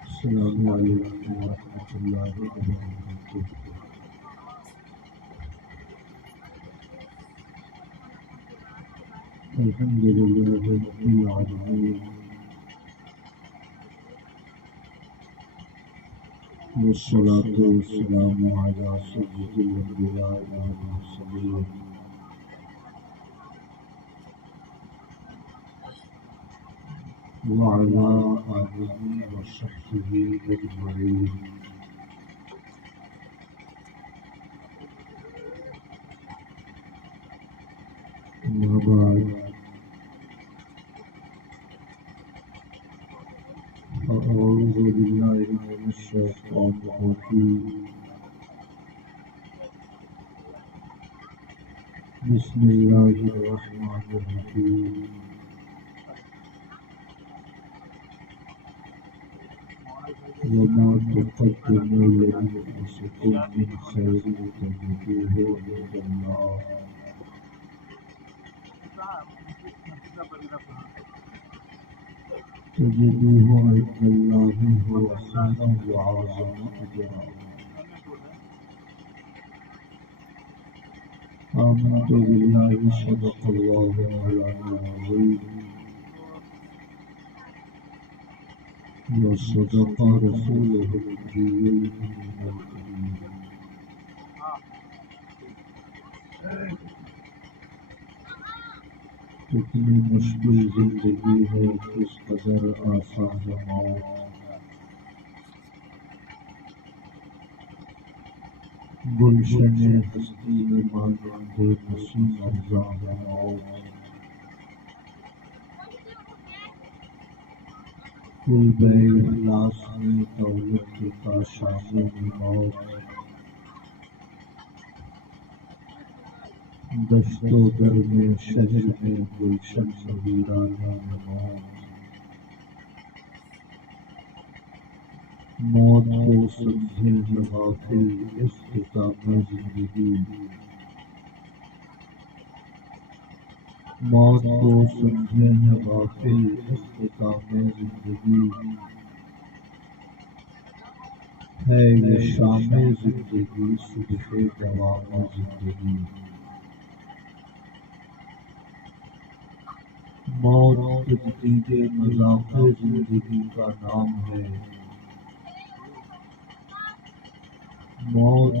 السلام علیکم ورحمۃ اللہ وبرکاتہ۔ الحمد للہ رب العالمین، والصلاة والسلام علی سید الانبیاء والمرسلین، وعلی آلہ وصحبہ اجمعین۔ اما بعد، أعوذ بالله من الشيطان الرجيم، بسم الله الرحمن الرحيم۔ وما تقدموا لأنفسكم من خير تجدوه عند الله هو خيرا وأعظم أجرا۔ آمنت بالله صدق الله مولانا العظيم، وصدق رسوله النبي الأمين الكريم۔ کتنی مشکل زندگی ہے، کس قدر آسان موت۔ گلشن ہستی میں مانند نسیم ارزاں موت۔ کوئی بے اخلاص میں دولت کے کاشانوں میں موت۔ دشت و در میں شہر میں گلشن ویرانہ میں موت۔ موت کو سمجھیں غافل اختتام زندگی، موت کو سمجھیں غافل اختتام زندگی، ہے یہ شام زندگی صبح دوام زندگی۔ موت تجدید مذاق زندگی کا نام ہے، موت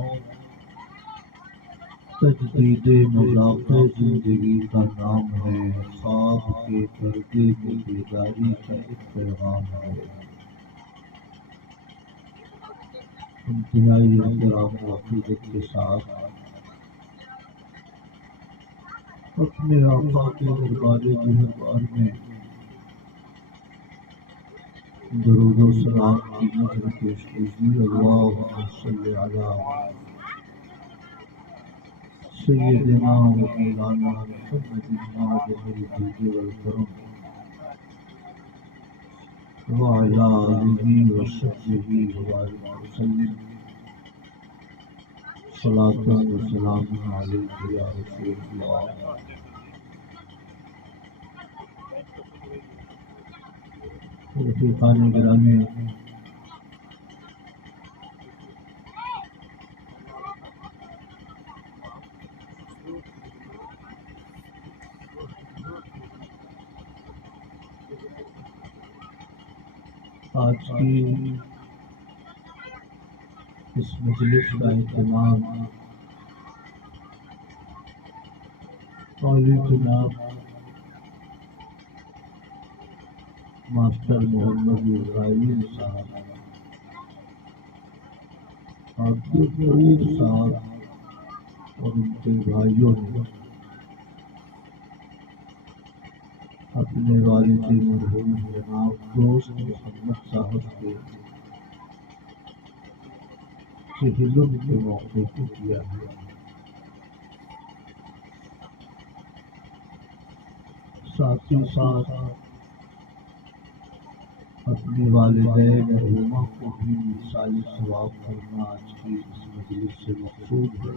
تجدید مذاق زندگی کا نام ہے، خواب کے پردے میں بیداری کا ایک پیغام ہے۔ انتہائی احترام و عقیدت کے ساتھ اپنے آقا کے دربار مہربان میں درود و سلام کی نظر پیش کیجیے۔ اللہم صلی علی سیدنا و مولانا محمد معدن الجود والکرم، وعلی آلہ وصحبہ وبارک وسلم۔ صلاۃ و سلام علیک یا رسول اللہ۔ رفیقان گرامی، آج کی اس مجلس کا اہتمام قولی جناب ماسٹر محمد اسرائیل صاحب اور عبدالرؤوف صاحب اور ان کے بھائیوں نے اپنے والد مرحوم جناب دوست محمد صاحب کے چہلم کے موقع کو کیا ہے۔ ساتھ ہی ساتھ اپنے والدین مرحومہ کو بھی سال ثواب کرنا آج کی اس مجلس سے مقصود ہے۔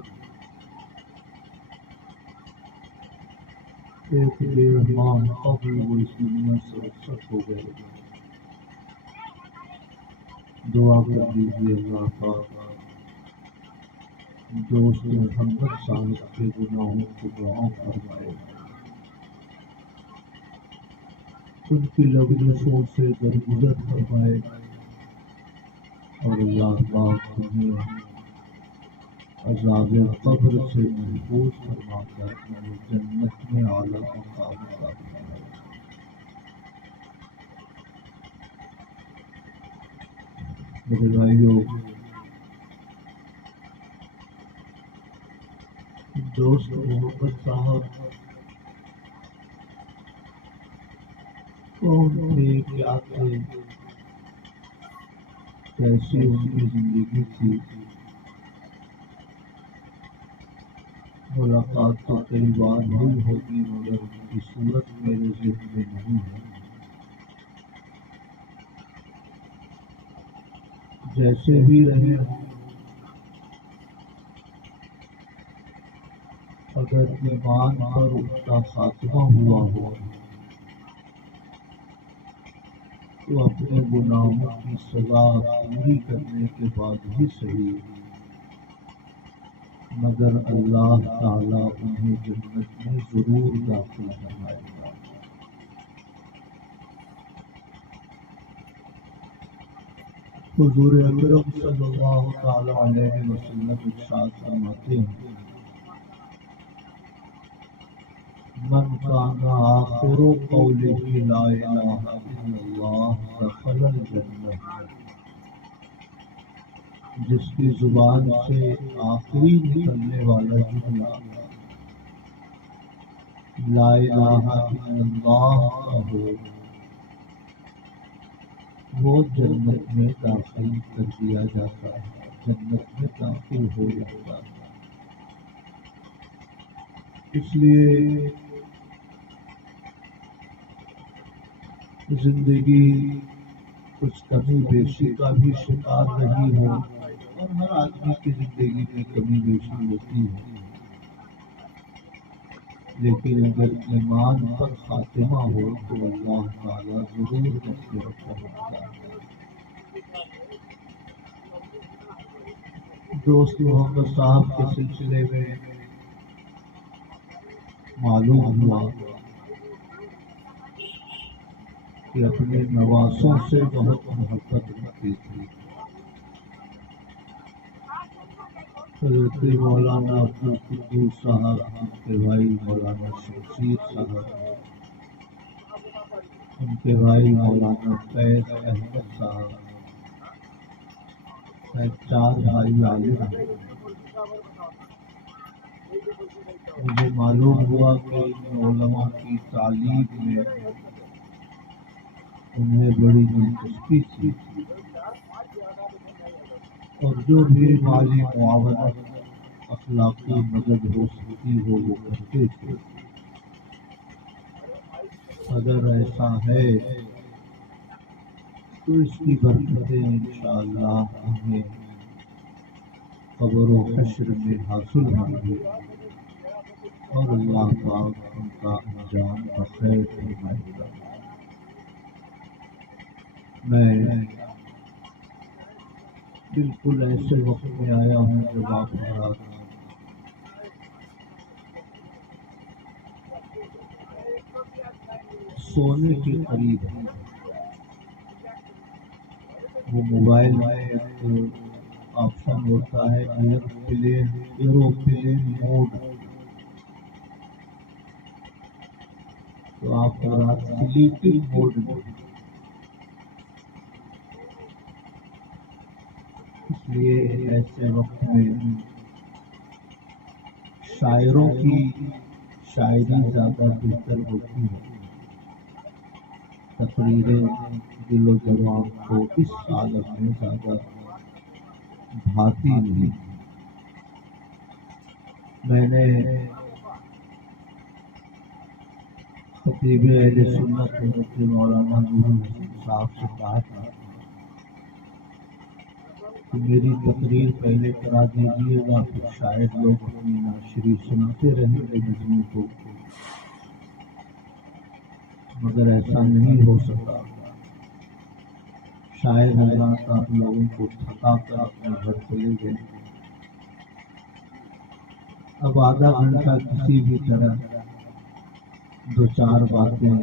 ایک ڈیڑھ ماہ قبل وہ اس دنیا سے رخصت ہو گئے. دعا کر دیجیے اللہ پاک دوست محمد صاحب کے گناہوں کو معاف فرمائے، ان کی لغزشوں سے درگزر فرمائے، اور اللہ پاک انہیں عذاب قبر سے محفوظ فرما کر انہیں جنت میں اعلیٰ مقام عطا فرمائے. میرے بھائیوں، دوست محمد صاحب کون تھے، کیا تھے، کیسی ان کی زندگی تھی؟ ملاقات تو کئی بار ہوئی ہوگی مگر ان کی صورت میرے ذہن میں نہیں ہے. جیسے بھی رہے ہوں، اگر ایمان پر ان کا خاتمہ ہوا ہو تو اپنے گناہوں کی سزا پوری کرنے کے بعد ہی صحیح، مگر اللہ تعالیٰ انہیں جنت میں ضرور داخل فرمائے گا. حضور اکرم صلی اللہ تعالیٰ علیہ وسلم ارشاد فرماتے ہیں، من کان آخر قولہ لا الہ الا اللہ دخل الجنہ، جس کی زبان سے آخری نکلنے والا جملہ لا الہ الا اللہ کا ہو وہ جنت میں داخل کر دیا جاتا ہے، جنت میں داخل ہو جاتا ہے. اس لیے زندگی کچھ کمی بیشی کا بھی شکار رہی ہو، اور ہر آدمی کی زندگی میں کمی بیشی ہوتی ہے، لیکن اگر ایمان پر خاتمہ ہو تو اللہ تعالیٰ ضرور مغفرت فرماتا ہے. دوست محمد صاحب کے سلسلے میں معلوم ہوا کہ اپنے نواسوں سے بہت محبت رکھتی تھی. حضرت مولانا عبدالقدوس صاحب، ان کے بھائی مولانا شمشیر صاحب، ان کے بھائی مولانا فیض احمد صاحب، چار بھائی عالم ہیں. مجھے معلوم ہوا کہ ان علماء کی تعلیم میں انہیں بڑی دلچسپی تھی، اور جو بھی مالی معاونت اخلاقی مدد ہو سکتی ہو وہ کرتے تھے. اگر ایسا ہے تو اس کی برکتیں انشاءاللہ ہمیں قبر و حشر میں حاصل ہوں گی، اور اللہ پاک ان کا انجام بخیر فرمائے گا. میں بالکل ایسے وقت میں آیا ہوں جب آپ حضرات سونے کے قریب ہیں. وہ موبائل میں ایک آپشن ہوتا ہے ایروپلین موڈ، تو آپ حضرات سلیپنگ موڈ میں، اس لیے ایسے وقت میں شاعروں کی شاعری زیادہ بہتر ہوتی ہے. تقریریں دل و جوان کو اس عالم میں زیادہ بھاتی نہیں. میں نے خطیب اہل سنت حضرت مولانا نور الحسن صاحب سے کہا تھا کہ میری تقریر پہلے کرا دیجیے گا، پھر شاید لوگ اپنی ناشری سنتے رہیں گے نظموں کو. مگر ایسا نہیں ہو سکا، شاید حضرات آپ لوگوں کو تھکا کر اپنے گھر چلے گئے۔ اب آدھا گھنٹہ کسی بھی طرح دو چار باتیں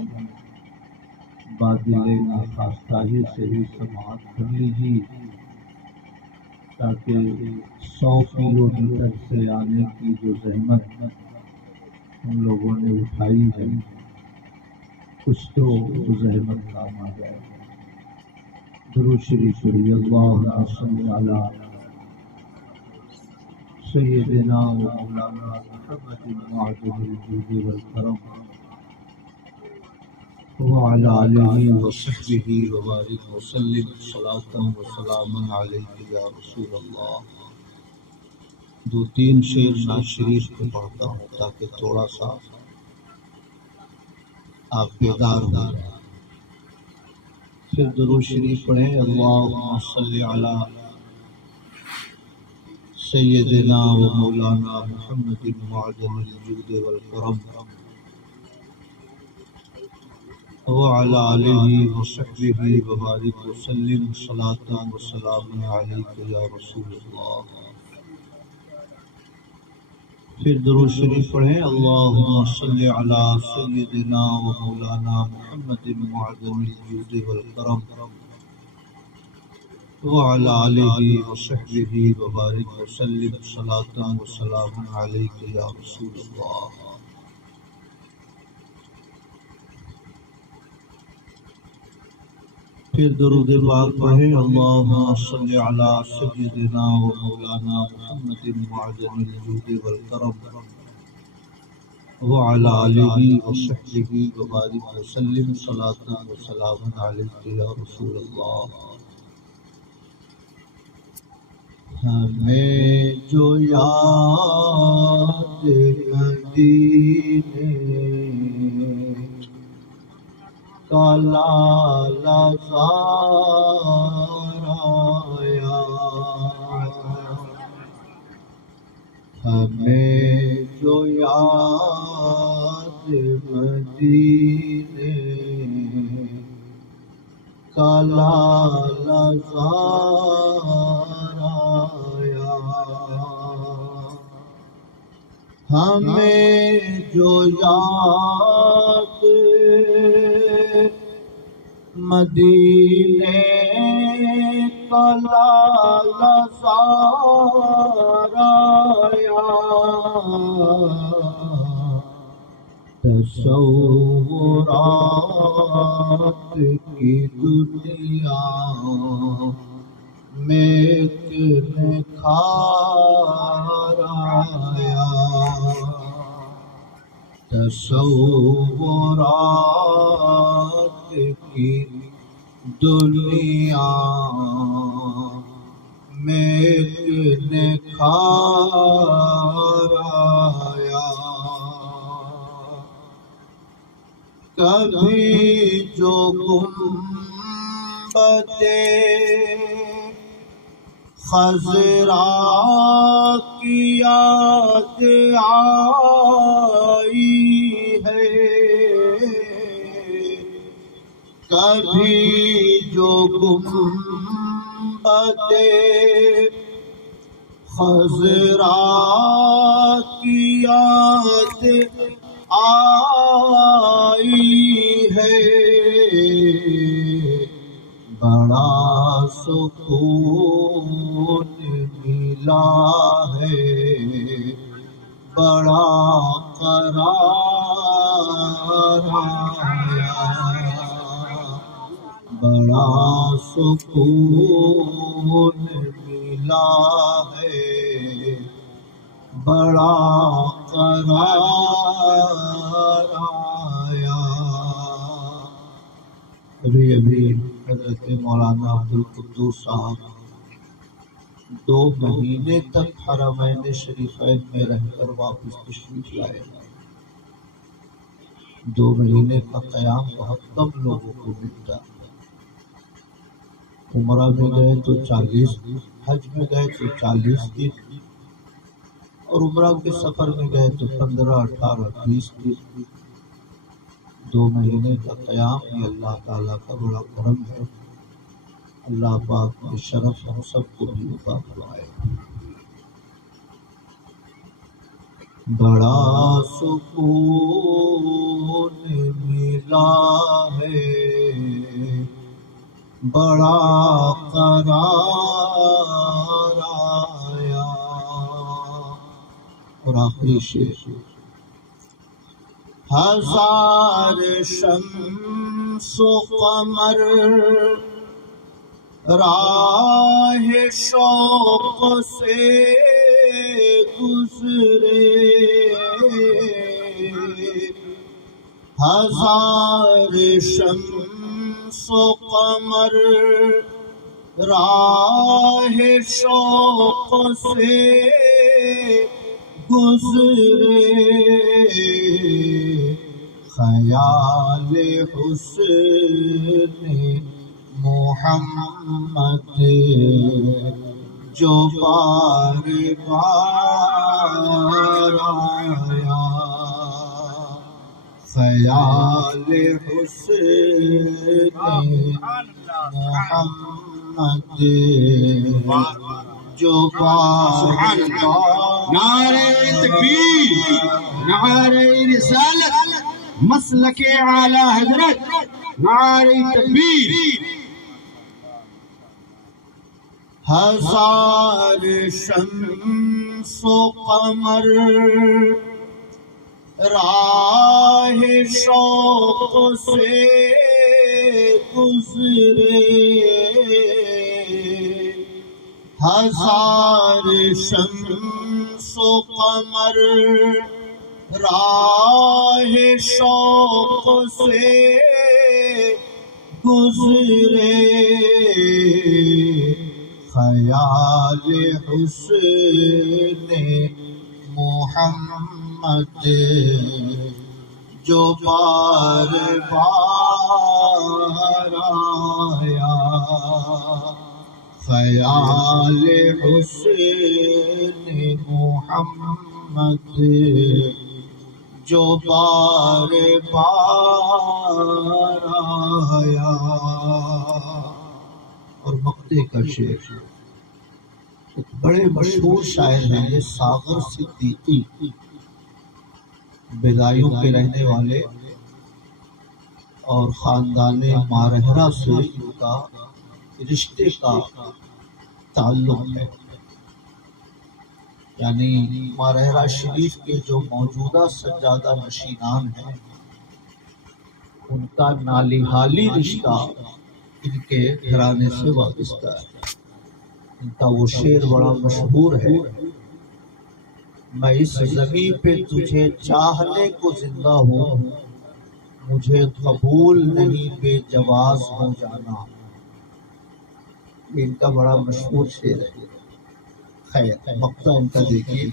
بادل ناخواستگی سے ہی سماعت کر لیجیے، تاکہ 100 کلو میٹر سے آنے کی جو زحمت ہم لوگوں نے اٹھائی ہے کچھ تو زحمت کام آ جائے۔ درود شریف پڑھیے، اللہم صلی علی سیدنا و مولانا محمد معدن الجود والکرم وعلی آلہ وصحبہ وبارک وسلم صلاۃ و سلام علیک یا رسول اللہ۔ دو تین شعر نعت شریف کو پڑھتا ہوں تاکہ تھوڑا سا آپ بیدار ہو جائیں، پھر درود شریف پڑھیں۔ اللہم صلی علی سیدنا و مولانا محمد معدن الجود والکرم وعلی آلہ وصحبہ وبارک وسلم صلاۃ و سلام علیک یا رسول اللہ۔ پھر درود شریف پڑھیں۔ اللہم صلی علی سیدنا و مولانا محمد معدن الجود والکرم وعلی آلہ وصحبہ وبارک وسلم صلاۃ و سلام علیک یا رسول اللہ۔ پھر درود پاک پڑھیں۔ اللہم صلی علی سیدنا و مولانا محمد معدن الجود والکرم وعلی آلہ وصحبہ وبارک وسلم صلاۃ و سلام علیک یا رسول اللہ۔ ہمیں جو یاد مدینے کا لالا زار آیا، ہمیں جو یاد مدینے کا لالا زار آیا، ہمیں جو یاد مدینے کا لالا زار آیا، تصورات کی دنیا میں ایک نکھار آیا، تصورات کی دنیا میں ایک نکھار آیا، کبھی جو گنبد خضرا کی یاد آئی ہے، کبھی جو گنبد خضرا کی یاد آئی ہے، بڑا سکون ملا ہے، بڑا قرار آیا، بڑا سکون ملا ہے، بڑا قرار آیا۔ ابھی حضرت مولانا عبدالقدوس صاحب 2 مہینے تک حرمین شریفین میں رہ کر واپس تشریف لائے۔ 2 مہینے کا قیام بہت کم لوگوں کو ملتا، عمرہ میں گئے تو 40 دن، حج میں گئے تو 40 دن، اور عمرہ کے سفر میں گئے تو 15، 18، 20 دن۔ 2 مہینے کا قیام یہ اللہ تعالیٰ کا بڑا کرم ہے. اللہ پاک کے شرف ہم سب کو بھی عطا فرمائے. بڑا سکون ملا ہے، بڑا قرار آیا. اور آخری شعر: ہزار شمس و قمر راہ شوق سے گزرے، ہزار شمس و قمر راہ شوق سے گزرے، خیال حسن محمد جو بار بار آیا، خیال حسن محمد جو بار بار. نعرہ تکبیر، نعرہ رسالت، مسلک اعلی حضرت، نعرہ تکبیر. ہزار شمس و قمر راہ شوق سے گزرے، ہزار شمس و قمر راہ شوق سے گزرے، خیال حسن محمد جو بار بار آیا، خیال حسن محمد جو بار بار آیا. اور مقطع کا شعر ایک بڑے مشہور شاعر ہیں، یہ ساغر صدیقی، بیدایوں کے رہنے والے، اور خاندان مارہرہ سے ان کا رشتے کا تعلق ہے. یعنی مارہرہ شریف کے جو موجودہ سجادہ نشینان ہیں ان کا نالیحالی رشتہ ان کے گھرانے سے وابستہ ہے. ان کا وہ شعر بڑا مشہور ہے: میں اس زمین پہ تجھے چاہنے کو زندہ ہوں، مجھے قبول نہیں بے جواز ہو جانا. ان کا بڑا مشہور شعر ہے. خیر، مقطع ان کا دیکھیے: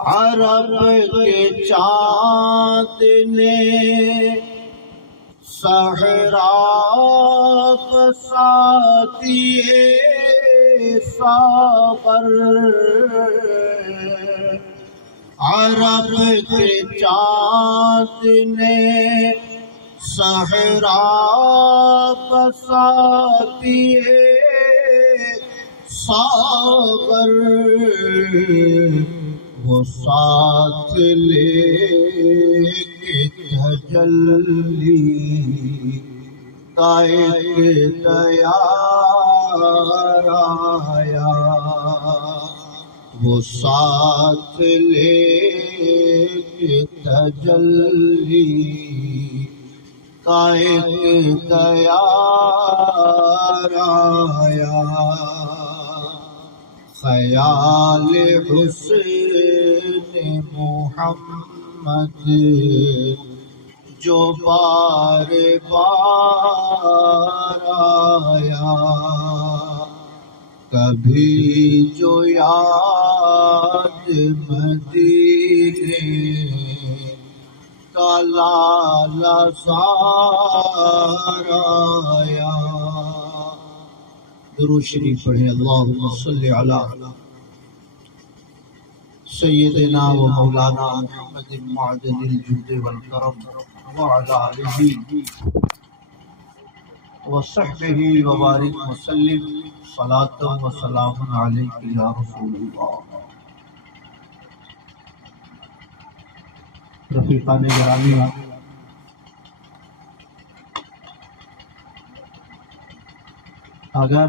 عرب کے چاند نے صحرا بسا دیے ساغر، عرب کے چاند نے صحرا بسا دیے ساغر، وہ ساتھ لے کے تجلی کا ایک دیار آیا، وہ ساتھ لے کے تجلی کا ایک دیار آیا، خیال حسن محمد جو بار بار آیا. کبھی جو یاد مدینے کا لالا زار آیا. درود شریف پڑھیں. اللہم صلی علی سیدنا و مولانا محمد معدن الجود والکرم وعلى آلہ وصحبہ وبارک وسلم صلاۃ و سلام علیک یا رسول اللہ۔ رفیقان گرامی، اگر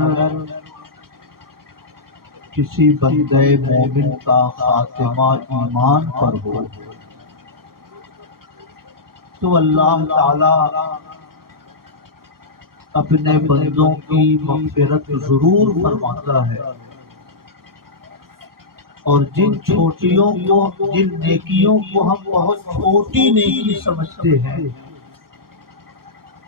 کسی بندے مومن کا خاتمہ ایمان پر ہو تو اللہ تعالی اپنے بندوں کی مغفرت ضرور فرماتا ہے، اور جن چھوٹیوں کو، جن نیکیوں کو ہم بہت چھوٹی نیکی سمجھتے ہیں،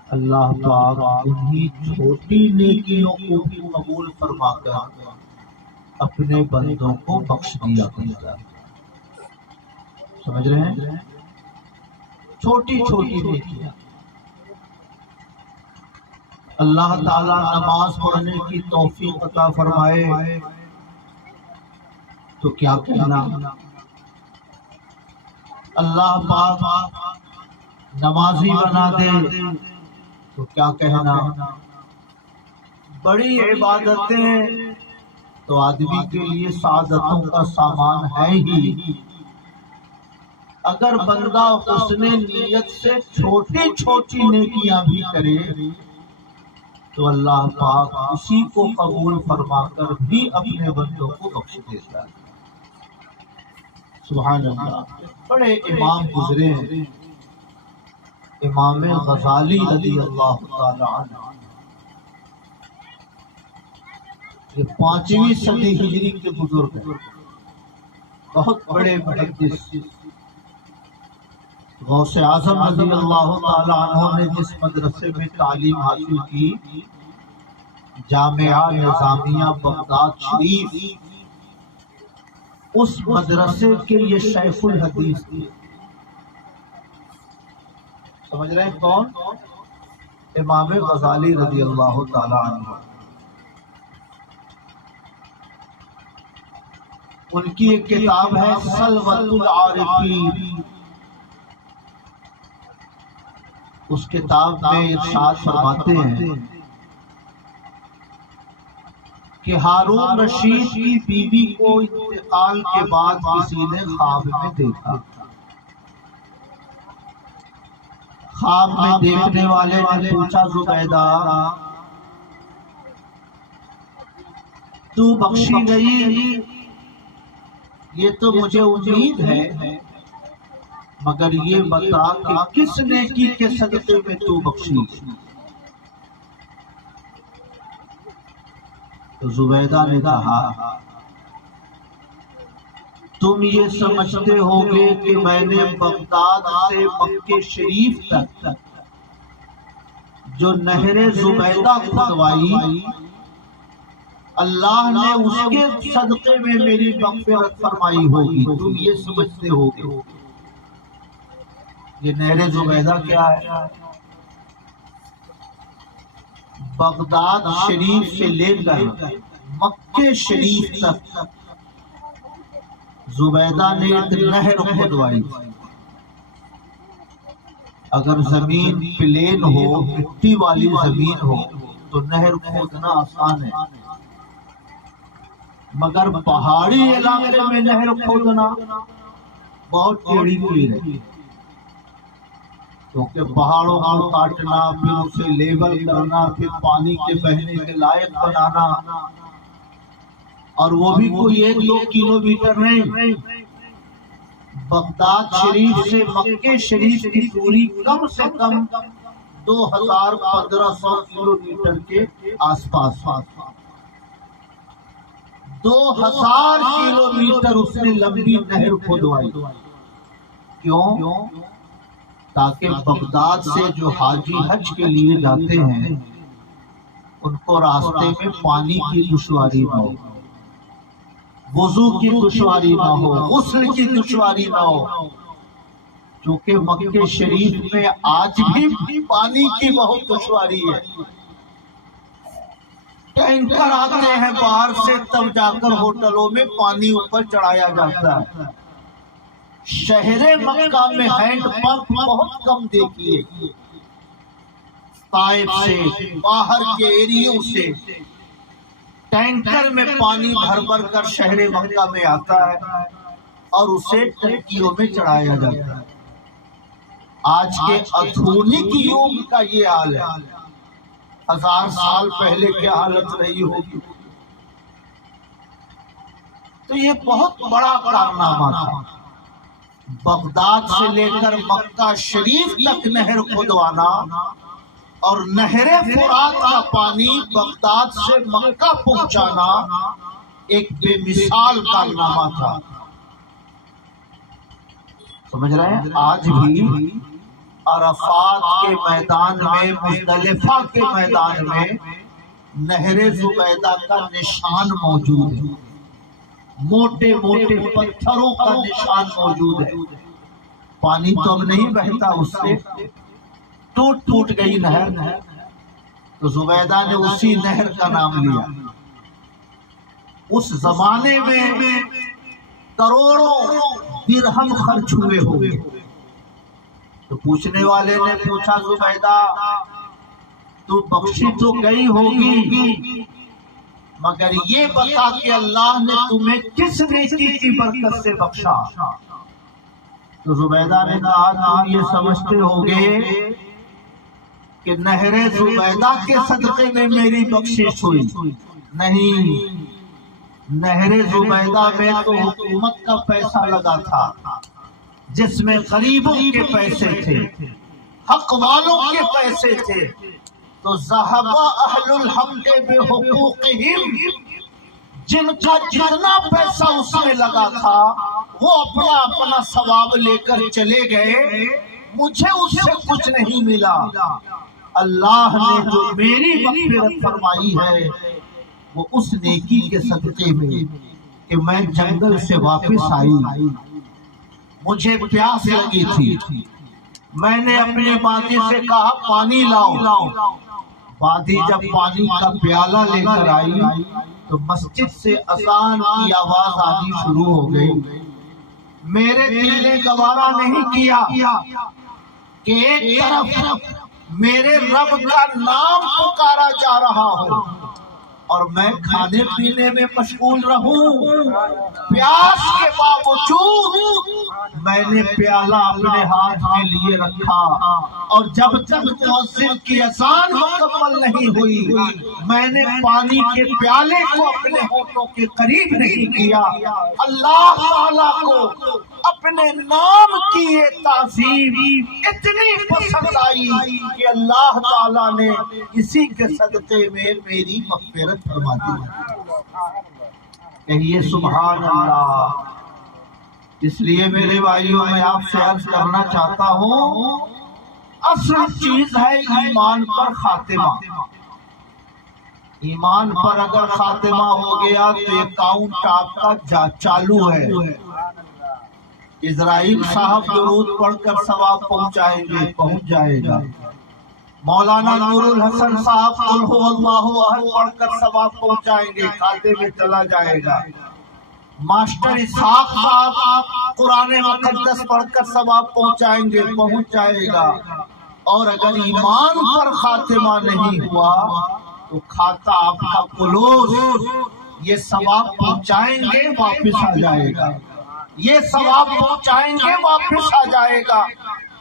اللہ پاک انہی چھوٹی نیکیوں کو بھی قبول فرما کر اپنے بندوں کو بخش دیا کرتا ہے۔ سمجھ رہے ہیں؟ چھوٹی چھوٹی نیکیاں۔ اللہ تعالیٰ نماز پڑھنے کی توفیق عطا فرمائے تو کیا کہنا، اللہ پاک نمازی بنا دے تو کیا کہنا، بڑی عبادتیں تو آدمی کے لیے سعادتوں کا سامان ہے ہی، اگر بندہ حسن نیت سے چھوٹی چھوٹی نیکیاں بھی کرے تو اللہ پاک اسی کو قبول فرما کر بھی اپنے بندوں کو بخش دیتا ہے۔ سبحان اللہ۔ بڑے امام گزرے ہیں، امام غزالی رضی اللہ تعالی عنہ، یہ 5ویں صدی ہجری کے بزرگ ہیں، بہت بڑے محدث۔ غوث اعظم رضی اللہ تعالی عنہ نے جس مدرسے میں تعلیم حاصل کی، جامعہ نظامیہ بغداد شریف، اس مدرسے کے یہ شیخ الحدیث تھے۔ سمجھ رہے ہیں کون؟ امام غزالی رضی اللہ تعالی عنہ۔ ان کی ایک کتاب ہے سلوۃ العارفین، اس کتاب میں ارشاد فرماتے ہیں کہ ہارون رشید کی بیوی کو انتقال کے بعد کسی نے خواب میں دیکھا۔ خواب میں دیکھنے والے نے پوچھا، زبیدہ تو بخشی گئی، یہ تو مجھے امید ہے، مگر یہ بتا کہ کس نیکی کے صدقے میں تو بخشی؟ تو زبیدہ نے کہا، تم یہ سمجھتے ہوگے کہ میں نے بغداد سے مکہ شریف تک جو نہر زبیدہ کھدوائی، اللہ نے اس کے صدقے میں میری مغفرت فرمائی ہوگی، تم یہ سمجھتے ہوگے۔ یہ نہر زبیدہ کیا ہے؟ بغداد شریف سے لے کر مکہ شریف تک زبیدہ نے ایک نہر کھدوائی۔ اگر زمین پلین ہو، مٹی والی زمین ہو تو نہر کھودنا آسان ہے، مگر پہاڑی علاقے میں نہر کھودنا بہت ٹیڑھی پیر ہے، کیونکہ پہاڑوں کو کاٹنا، پھر اسے لیول کرنا، پھر پانی کے بہنے کے لائق بنانا، اور وہ بھی کوئی 1-2 کلومیٹر نہیں۔ بغداد شریف سے مکہ شریف کی دوری کم سے کم 2500 کلومیٹر کے آس پاس، 2000 کلومیٹر اس نے لمبی نہر کھدوائی۔ کیوں؟ تاکہ بغداد سے جو حاجی حج کے لیے جاتے ہیں ان کو راستے میں پانی کی دشواری نہ ہو، وضو کی دشواری نہ ہو، غسل کی دشواری نہ ہو، چونکہ مکہ شریف میں آج بھی پانی کی بہت دشواری ہے۔ ٹینکر آتے ہیں باہر سے، تب جا کر ہوٹلوں میں پانی اوپر چڑھایا جاتا ہے۔ شہر مکہ میں ہینڈ پمپ بہت کم دیکھیے، طائف سے باہر کے ایریوں سے ٹینکر میں پانی بھر بھر کر شہر مکہ میں آتا ہے اور اسے ٹنکیوں میں چڑھایا جاتا ہے۔ آج کے آدھونک یوگ کا یہ حال ہے، 1000 سال پہلے کیا حالت رہی ہوگی۔ تو یہ بہت بڑا کارنامہ تھا، بغداد سے لے کر مکہ شریف تک نہر کھدوانا اور نہر فرات کا پانی بغداد سے مکہ پہنچانا ایک بے مثال کارنامہ تھا۔ سمجھ رہے ہیں؟ آج بھی عرفات کے میدان میں، مزدلفہ کے میدان میں نہر زبیدہ کا نشان موجود ہے، موٹے موٹے پتھروں کا نشان موجود ہے۔ پانی تو اب نہیں بہتا اس سے، ٹوٹ گئی نہر، تو زبیدہ نے اسی نہر کا نام لیا۔ اس زمانے میں کروڑوں درہم خرچ ہوئے ہوئے۔ تو پوچھنے والے نے پوچھا، زبیدہ تو بخشی تو گئی ہوگی، مگر یہ بتا کہ اللہ نے تمہیں کس نیکی کی برکت سے بخشا؟ تو زبیدہ نے کہا، تم یہ سمجھتے ہوگے کہ نہر زبیدہ کے صدقے میں میری بخشش ہوئی؟ نہیں، نہر زبیدہ میں تو حکومت کا پیسہ لگا تھا، جس میں غریبوں کے پیسے تھے، حق والوں کے پیسے تھے۔ تو ذہب اہل الحق بحقوقہم، جن کا جتنا پیسہ اس میں لگا تھا وہ اپنا اپنا ثواب لے کر چلے گئے، مجھے اس سے کچھ نہیں ملا۔ اللہ نے جو میری مغفرت فرمائی ہے وہ اس نیکی کے صدقے میں کہ میں جنگل سے واپس آئی، مجھے پیاس لگی تھی، میں نے اپنی ماضی سے کہا پانی لاؤ۔ وادی جب پانی کا پیالہ لے کر آئی تو مسجد سے اذان کی آواز آنی شروع ہو گئی۔ میرے دل نے گوارا نہیں کیا کہ ایک طرف میرے رب کا نام پکارا جا رہا ہو اور میں کھانے پینے میں مشغول رہوں۔ پیاس کے باوجود میں نے پیالہ اپنے ہاتھ میں لیے رکھا، اور جب تک مؤذن کی اذان مکمل نہیں ہوئی میں نے پانی کے پیالے کو اپنے ہونٹوں کے قریب نہیں کیا۔ اللہ تعالیٰ کو اپنے نام کی یہ تعظیم اتنی پسند آئی کہ اللہ تعالیٰ نے اسی کے صدقے میں میری مغفرت فرما دی۔ کہیے سبحان اللہ۔ اس لیے میرے بھائیوں میں آپ سے عرض کرنا چاہتا ہوں، اصل چیز ہے ایمان پر خاتمہ۔ ایمان پر اگر خاتمہ ہو گیا تو اکاؤنٹ آپ کا چالو ہے۔ اسرائیل صاحب درود پڑھ کر ثواب پہنچائیں گے، پہنچ جائے گا۔ مولانا نور الحسن صاحب قل هو اللہ احد پڑھ کر ثواب پہنچائیں گے، کھاتے میں چلا جائے گا۔ ماسٹر اسحاق صاحب قرآن مقدس پڑھ کر ثواب پہنچائیں گے، پہنچ جائے گا۔ اور اگر ایمان پر خاتمہ نہیں ہوا تو کھاتا آپ کا کلوز، یہ ثواب پہنچائیں گے واپس آ جائے گا، یہ ثواب پہنچائیں گے واپس آ جائے گا۔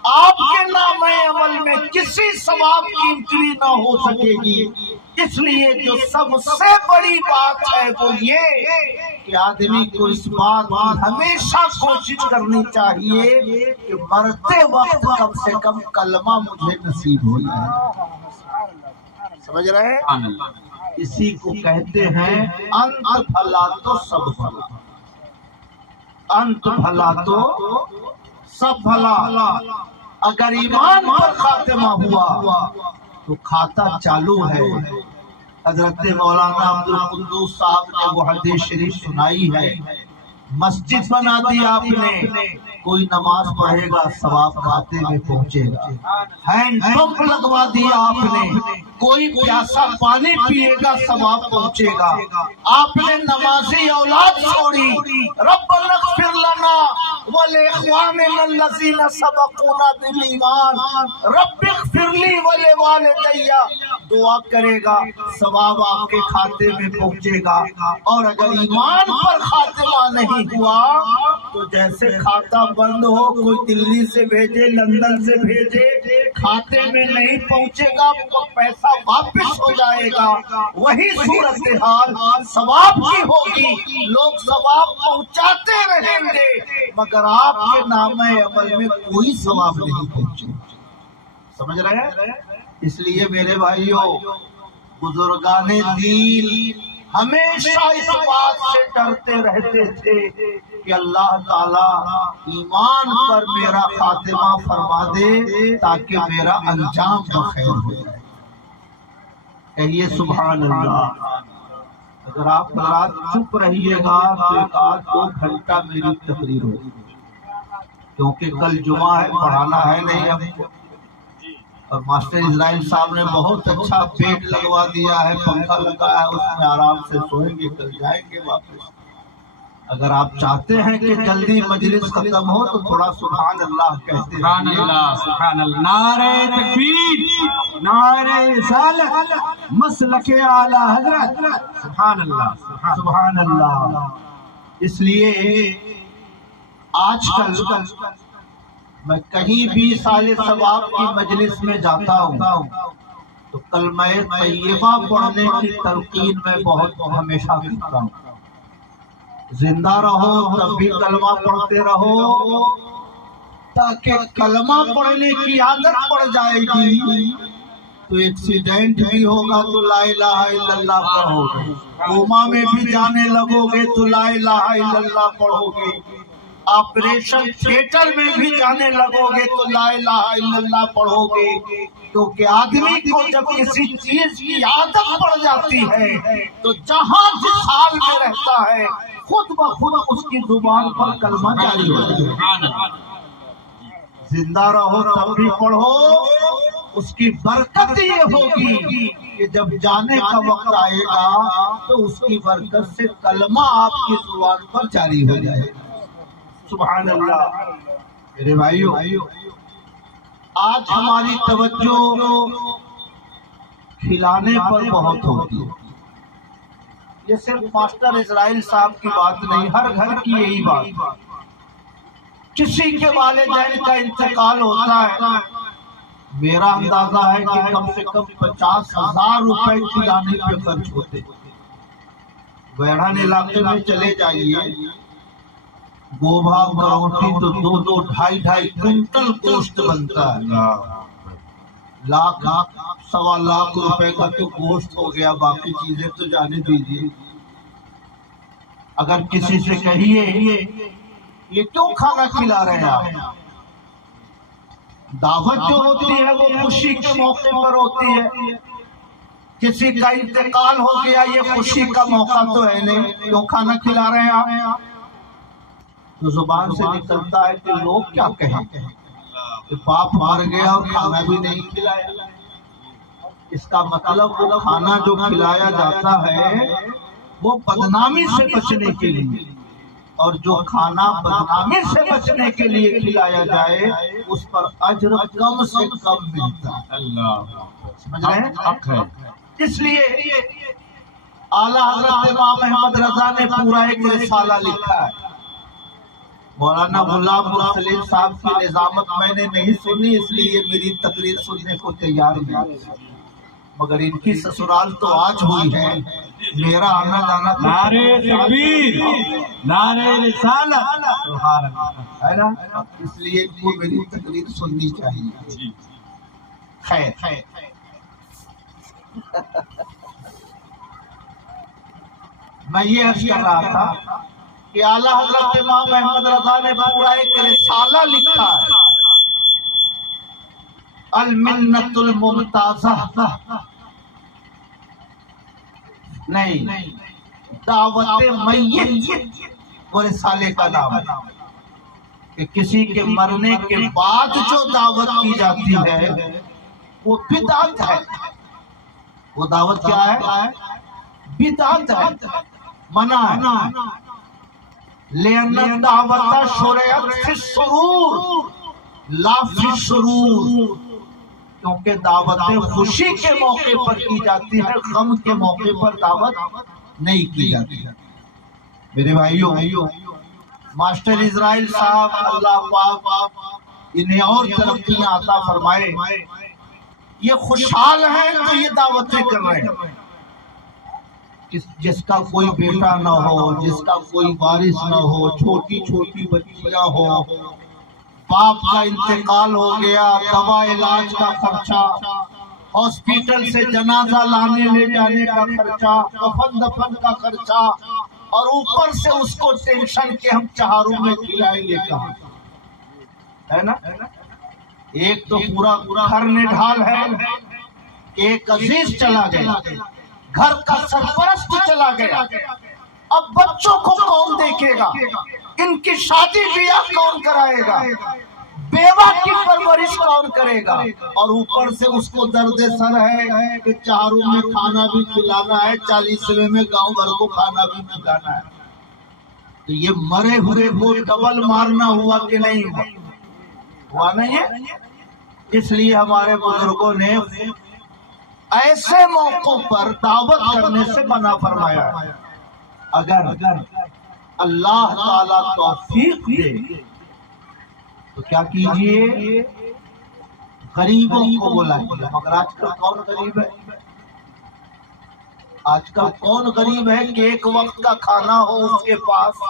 آپ کے نام عمل میں کسی ثواب کی انٹری نہ ہو سکے گی۔ اس لیے جو سب سے بڑی بات ہے وہ یہ کہ آدمی کو اس بات کی ہمیشہ کوشش کرنی چاہیے کہ مرتے وقت کم سے کم کلمہ مجھے نصیب ہو جائے۔ سمجھ رہے ہیں؟ اسی کو کہتے ہیں انت بھلا تو سب بھلا، انت بھلا تو سب بھلا۔ اگر ایمان پر خاتمہ ہوا تو کھاتا چالو ہے۔ حضرت مولانا عبدالقدوس صاحب نے وہ حدیث شریف سنائی ہے، مسجد بنا دی آپ نے، کوئی نماز پڑھے گا ثواب کھاتے میں پہنچے گا، ہینڈ پمپ لگوا دیا آپ نے، کوئی پیاسا پانی پیے گا ثواب پہنچے گا۔ آپ نے نمازی اولاد چھوڑی، ربنا اغفر لنا ولاخواننا الذین سبقونا بالایمان رب اغفر لی ولوالدی، دعا کرے گا ثواب آپ کے کھاتے میں پہنچے گا۔ اور اگر ایمان پر خاتمہ نہیں ہوا تو جیسے کھاتا بند ہو، کوئی دلی سے بھیجے لندن سے بھیجے، کھاتے میں نہیں پہنچے گا تو پیسہ واپس ہو جائے گا، وہی صورتحال ثواب کی ہوگی۔ لوگ ثواب پہنچاتے رہیں گے مگر آپ کے نامہ عمل میں کوئی ثواب نہیں پہنچے گا۔ سمجھ رہے ہیں؟ اس لیے میرے بھائیوں، بزرگان دین ہمیشہ اس بات سے ڈرتے رہتے تھے کہ اللہ تعالیٰ ایمان پر میرا خاتمہ فرما دے تاکہ میرا انجام بخیر ہو جائے۔ کہیے سبحان اللہ۔ اگر آپ رات چپ رہیے گا تو ایک آدھ دو گھنٹہ میری تقریر ہوگی، کیونکہ کل جمعہ ہے، پڑھانا ہے نہیں ہم کو، اور ماسٹر اسرائیل صاحب نے بہت اچھا بیڈ لگوا دیا ہے، پنکھا لگا ہے، اس میں آرام سے سوئیں گے، کل جائیں گے واپس۔ اگر آپ چاہتے ہیں کہ جلدی مجلس ختم ہو تو تھوڑا سبحان اللہ کہتے ہیں۔ سبحان اللہ، سبحان اللہ، نعرہ تکبیر، نعرہ رسالت، مسلک اعلی حضرت، سبحان اللہ، سبحان اللہ۔ اس لیے آج کل میں کہیں بھی سال ثواب کی مجلس میں جاتا ہوں تو کلمہ طیبہ پڑھنے کی تلقین میں بہت ہمیشہ کرتا ہوں۔ زندہ رہو تب بھی کلمہ پڑھتے رہو، تاکہ کلمہ پڑھنے کی عادت پڑ جائے گی تو ایکسیڈنٹ بھی ہوگا تو لا الہ الا اللہ پڑھو گے، کوما میں بھی جانے لگو گے تو لا الہ الا اللہ پڑھو گے، آپریشن تھیٹر میں بھی جانے لگو گے تو لا الہ الا اللہ پڑھو گے، کیونکہ آدمی کو جب کسی چیز کی عادت پڑ جاتی ہے تو جہاں جس حال میں رہتا ہے خود بخود اس کی زبان پر کلمہ جاری ہو جائے۔ زندہ رہو تب بھی پڑھو، اس کی برکت یہ ہوگی کہ جب جانے کا وقت آئے گا تو اس کی برکت سے کلمہ آپ کی زبان پر جاری ہو جائے گا۔ سبحان اللہ۔ میرے بھائیو، آج ہماری توجہ کھلانے پر بہت ہوتی ہے۔ یہ صرف ماسٹر اسرائیل صاحب کی بات نہیں، ہر گھر کی یہی بات۔ کسی کے والدین کا انتقال ہوتا ہے، میرا اندازہ ہے کہ کم سے کم 50,000 روپے کھلانے پہ خرچ ہوتے۔ ویڑھن علاقے میں چلے جائیے، گوبھا گروٹی تو 2-2 ڈھائی کنٹل گوشت بنتا ہے، لاکھ سوا لاکھ روپے کا تو گوشت ہو گیا، باقی چیزیں تو جانے دیجیے۔ اگر کسی سے کہیے یہ کیوں کھانا کھلا رہے ہیں آپ، دعوت جو ہوتی ہے وہ خوشی کے موقع پر ہوتی ہے، کسی کا انتقال ہو گیا یہ خوشی کا موقع تو ہے نہیں، کیوں کھانا کھلا رہے ہیں آپ؟ تو زبان سے نکلتا ہے کہ لوگ کیا کہیں کہ باپ مر گیا اور کھانا بھی نہیں کھلایا۔ اس کا مطلب وہ کھانا جو کھلایا جاتا ہے وہ بدنامی سے بچنے کے لیے، اور جو کھانا بدنامی سے بچنے کے لیے کھلایا جائے اس پر اجر کم سے کم ملتا ہے۔ سمجھ رہے ہیں؟ اس لیے اعلیٰ حضرت امام احمد رضا نے پورا ایک رسالہ لکھا ہے۔ مولانا غلام مرسلین صاحب کی نظامت میں نے نہیں سنی، اس لیے میری تقریر سننے کو تیار نہیں، مگر ان کی سسرال تو آج ہوئی ہے، میرا آنا جانا تو نعرہ تکبیر، نعرہ رسالت، سبحان اللہ، ہے نا، اس لیے ان کو میری تقریر سننی چاہیے۔ خیر، میں یہ عرض کر رہا تھا کہ اعلیٰ حضرت امام احمد رضا نے پورا ایک رسالہ لکھا ہے، المنت الممتازہ، نہیں دعوت میت وہ رسالے کا نام ہے۔ کہ کسی کے مرنے کے بعد جو دعوت کی جاتی ہے وہ بدعت ہے. وہ دعوت کیا ہے؟ بدعت ہے، منع ہے. لأن الدعوت شرعت فی السرور لا فی الشرور، کیونکہ دعوتیں خوشی کے موقع پر کی جاتی ہے، غم کے موقع پر دعوت نہیں کی جاتی. میرے بھائیوں، ماسٹر اسرائیل صاحب اللہ پاک انہیں اور ترقیاں عطا فرمائے، یہ خوشحال ہیں تو یہ دعوتیں کر رہے ہیں. جس کا کوئی بیٹا نہ ہو، جس کا کوئی وارث نہ ہو، چھوٹی چھوٹی بچیاں ہو، باپ کا انتقال ہو گیا، دوا علاج کا خرچہ، ہاسپٹل سے جنازہ لانے لے جانے کا خرچہ، کفن دفن کا خرچہ، اور اوپر سے اس کو ٹینشن کہ ہم چہاروں میں کھلائیں گے کہاں، ہے نا. ایک تو پورا گھر نڈھال ہے، ایک عزیز چلا گیا، گھر کا سرپرست چلا گیا، اب بچوں کو کون دیکھے گا، ان کی شادی بیاہ کون کرائے گا، بیوہ کی پرورش کون کرے گا، اور اوپر سے اس کو درد سر ہے کہ چاروں میں کھانا بھی کھلانا ہے، 40ویں میں گاؤں بھر کو کھانا بھی کھلانا ہے. تو یہ مرے ہوئے کو ڈبل مارنا ہوا کہ نہیں ہوا نہیں ہے. اس لیے ہمارے بزرگوں نے ایسے موقعوں پر دعوت کرنے سے منع فرمایا ہے. اگر اللہ تعالیٰ توفیق دے تو کیا کیجئے، غریبوں کو بلائیے. مگر آج کل کون غریب ہے؟ آج کل کون غریب ہے کہ ایک وقت کا کھانا ہو اس کے پاس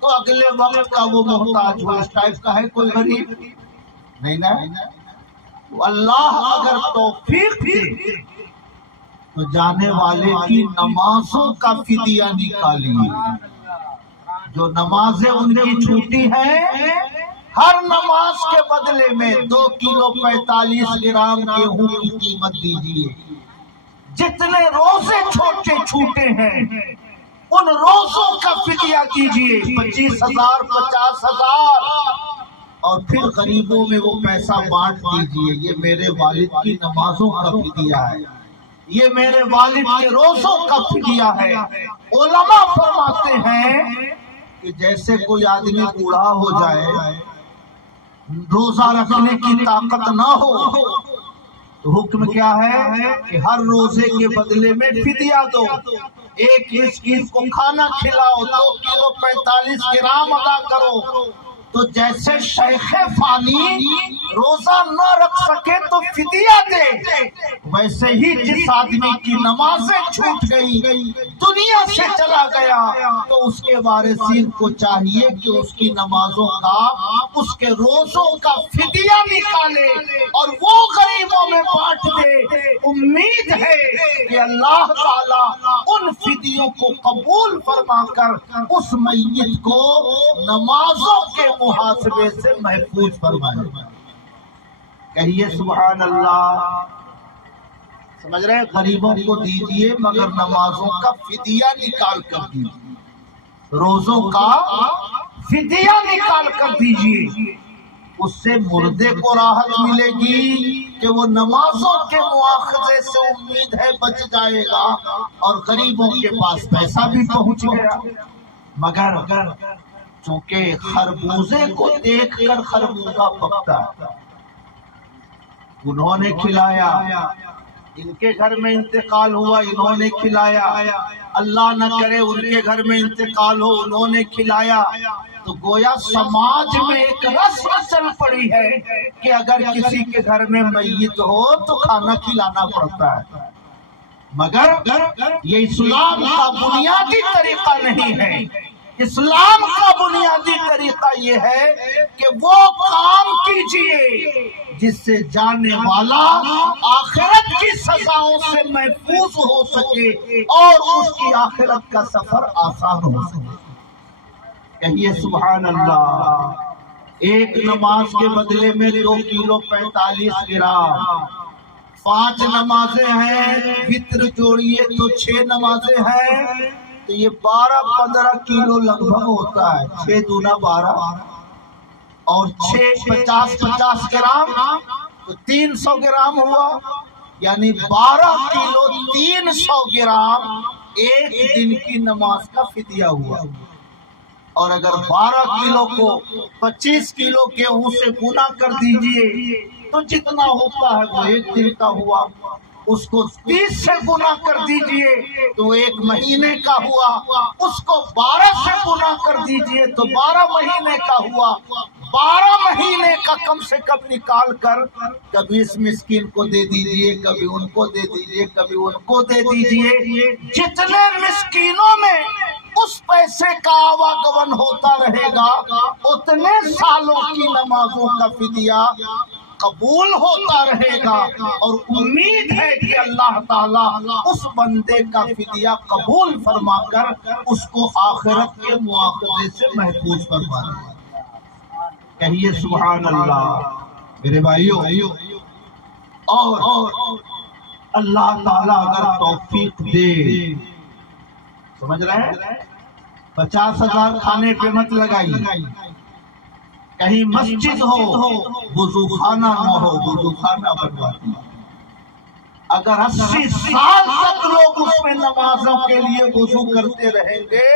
تو اگلے وقت کا وہ محتاج ہو؟ اس ٹائپ کا ہے کوئی غریب؟ نہیں نا. اللہ اگر توفیق دے تو جانے والے کی نمازوں کا فدیہ نکالیے. جو نمازیں ان کی چھوٹی ہیں، ہر نماز کے بدلے میں 2 کلو 45 گرام گیہوں کی قیمت دیجیے. جتنے روزے چھوٹے چھوٹے ہیں ان روزوں کا فدیہ کیجیے، 25,000 50,000، اور پھر غریبوں میں وہ پیسہ بانٹ دیجیے. یہ میرے والد کی نمازوں کا فدیہ ہے، یہ میرے والد کے روزوں کا فدیہ ہے. علماء فرماتے ہیں کہ جیسے کوئی آدمی بوڑھا ہو جائے، روزہ رکھنے کی طاقت نہ ہو، تو حکم کیا ہے کہ ہر روزے کے بدلے میں فدیہ دو. ایک مسکین کو کھانا کھلاؤ، 2 کلو 45 گرام ادا کرو. تو جیسے شیخ فانی روزہ نہ رکھ سکے تو فدیہ دے، ویسے ہی جس آدمی کی نمازیں چھوٹ گئی، دنیا سے چلا گیا، تو اس کے وارثین کو چاہیے کہ اس کی نمازوں کا، اس کے روزوں کا فدیہ نکالے اور وہ غریبوں میں بانٹ دے. امید ہے کہ اللہ تعالیٰ ان فدیوں کو قبول فرما کر اس میت کو نمازوں کے محاسبے سے محفوظ فرمائے. کہیے سبحان اللہ. سمجھ رہے ہیں؟ غریبوں کو دیجئے مگر نمازوں کا فدیہ نکال کر دیجئے، روزوں کا فدیہ نکال کر دیجئے. اس سے مردے کو راحت ملے گی کہ وہ نمازوں کے مواخذے سے امید ہے بچ جائے گا، اور غریبوں کے پاس پیسہ بھی پہنچ گیا. مگر چونکہ خربوزے کو دیکھ کر خربوزہ پکتا ہے، انہوں نے کھلایا، ان کے گھر میں انتقال ہوا، انہوں نے کھلایا، اللہ نہ کرے ان کے گھر میں انتقال ہو، انہوں نے کھلایا، تو گویا سماج میں ایک رسم چل پڑی ہے کہ اگر کسی کے گھر میں میت ہو تو کھانا کھلانا پڑتا ہے. مگر یہ اسلام کا بنیادی طریقہ نہیں ہے. اسلام کا بنیادی طریقہ یہ ہے کہ وہ کام کیجئے جس سے جانے والا آخرت کی سزاؤں سے محفوظ ہو سکے اور اس کی آخرت کا سفر آسان ہو سکے. کہیے سبحان اللہ. ایک نماز کے بدلے میں 2 کلو 45 گرام، 5 نمازیں ہیں، وتر جوڑیے تو 6 نمازیں ہیں، تو یہ 12-15 کلو لگ بھگ ہوتا ہے. 6 دونا 12، اور 50 گرام تو 300 گرام ہوا، یعنی 12 کلو 300 گرام ایک دن کی نماز کا فدیہ ہوا۔ اور اگر 12 کلو کو 25 کلو گیہوں سے گنا کر دیجئے تو جتنا ہوتا ہے وہ ایک دن کا ہوا، اس کو 30 سے گنا کر دیجئے تو وہ ایک مہینے کا ہوا، اس کو 12 سے گنا کر دیجئے تو 12 مہینے کا ہوا۔ 12 مہینے کا کم سے کم نکال کر کبھی اس مسکین کو دے دیجئے، کبھی ان کو دے دیجئے، کبھی ان کو دے دیجئے۔ جتنے مسکینوں میں اس پیسے کا آواگمن ہوتا رہے گا اتنے سالوں کی نمازوں کا فدیہ قبول ہوتا رہے گا، اور امید ہے کہ اللہ تعالیٰ اس بندے کا فدیہ قبول فرما کر اس کو آخرت کے مواخذے سے محفوظ فرما دے۔ کہیے سبحان اللہ میرے بھائیو۔ اور اللہ تعالیٰ اگر توفیق دے، سمجھ رہے ہیں، 50,000 کھانے پہ مت لگائی، کہیں مسجد ہو وضو خانہ نہ ہو، وضو خانہ بنوا دیں۔ اگر 80 سال تک لوگ اس میں نمازوں کے لیے وضو کرتے رہیں گے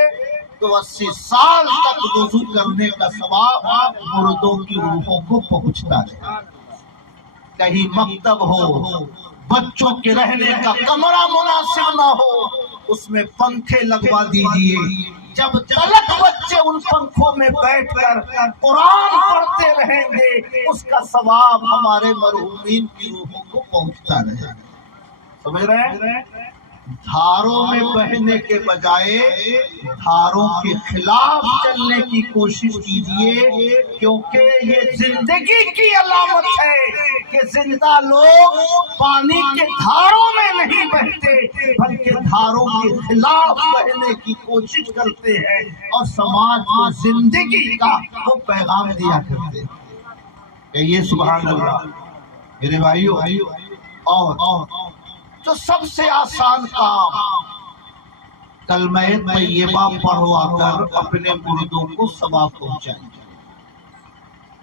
تو 80 سال تک وضو کرنے کا ثواب مردوں کی روحوں کو پہنچتا رہے۔ کہیں مکتب ہو، بچوں کے رہنے کا کمرہ مناسب نہ ہو، اس میں پنکھے لگوا دیجئے، جب تلک بچے ان پنکھوں میں بیٹھ کر قرآن پڑھتے رہیں گے اس کا ثواب ہمارے مرحومین کی روحوں کو پہنچتا رہے۔ سمجھ رہے ہیں؟ دھاروں میں بہنے کے بجائے دھاروں کے خلاف چلنے کی کوشش کیجئے، کیونکہ یہ زندگی کی علامت ہے کہ زندہ لوگ پانی کے دھاروں میں نہیں بہتے بلکہ دھاروں کے خلاف بہنے کی کوشش کرتے ہیں اور سماج کو زندگی کا وہ پیغام دیا کرتے ہیں۔ کہیے سبحان اللہ میرے بھائیو۔ اور تو سب سے آسان کام کلمہ طیبہ پڑھوا کر اپنے مردوں کو ثواب پہنچائیں۔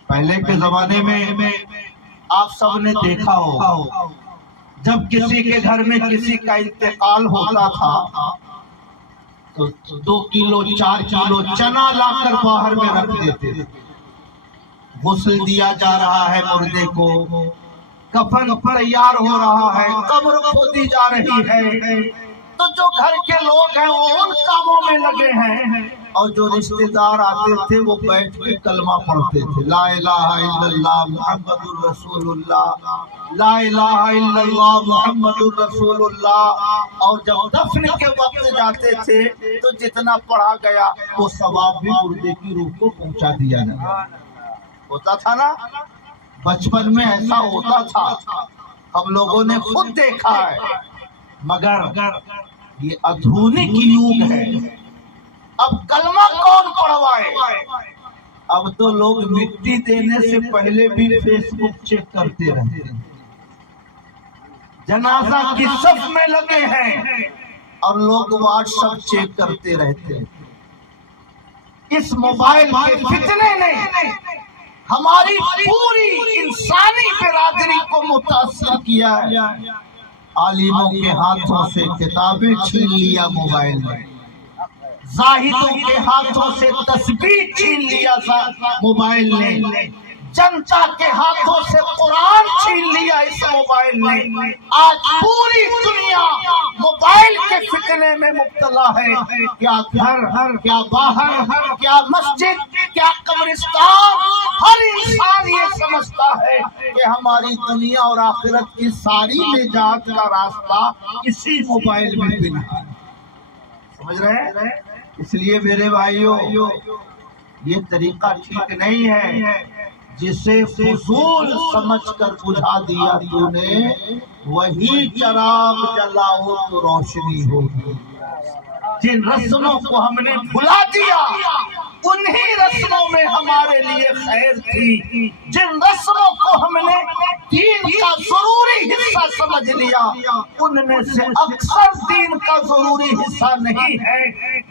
پہلے کے زمانے میں آپ سب نے دیکھا ہوگا، جب کسی کے گھر میں کسی کا انتقال ہوتا تھا تو 2 کلو 4 کلو چنا لا کر باہر میں رکھ دیتے تھے۔ غسل دیا جا رہا ہے مردے کو، کفن تیار ہو رہا ہے، قبر کھودی جا رہی ہے، تو جو گھر کے لوگ ہیں وہ ان کاموں میں لگے ہیں، اور جو رشتہ دار آتے تھے وہ بیٹھ کے کلمہ پڑھتے تھے، لا الہ الا اللہ محمد الرسول اللہ، لا الہ الا اللہ محمد الرسول اللہ۔ اور جب دفن کے وقت جاتے تھے تو جتنا پڑھا گیا وہ ثواب بھی مردے کی روح کو پہنچا دیا گیا۔ ہوتا تھا نا، بچپن میں ایسا ہوتا تھا، ہم لوگوں نے خود دیکھا ہے، مگر یہ آدھونک یوگ ہے، اب کلمہ کون پڑھوائے؟ اب تو لوگ مٹی دینے سے پہلے بھی فیس بک چیک کرتے رہتے ہیں، جنازہ کی صف میں لگے ہیں اور لوگ واٹس ایپ چیک کرتے رہتے ہیں۔ اس موبائل کے فتنے نے ہماری پوری انسانی برادری کو متاثر کیا ہے۔ عالموں کے ہاتھوں سے کتابیں چھین لیا موبائل میں، زاہدوں کے ہاتھوں سے تسبیح چھین لیا موبائل نے، جنتا کے ہاتھوں سے قرآن چھین لیا اس موبائل نے۔ آج پوری دنیا موبائل کے فتنے میں مبتلا ہے، کیا گھر، کیا باہر، کیا مسجد، کیا قبرستان، ہر انسان یہ سمجھتا ہے کہ ہماری دنیا اور آخرت کی ساری نجات کا راستہ اسی موبائل میں بنا ہے۔ سمجھ رہے ہیں؟ اس لیے میرے بھائیوں یہ طریقہ ٹھیک نہیں ہے، جسے فضول سمجھ کر بجھا دیا تو نے، وہی چراغ جلاؤ تو روشنی ہوگی۔ جن رسموں کو ہم نے بھلا دیا انہی رسموں میں ہمارے لیے خیر تھی، جن رسموں کو ہم نے دین کا ضروری حصہ سمجھ لیا ان میں سے اکثر دین کا ضروری حصہ نہیں ہے۔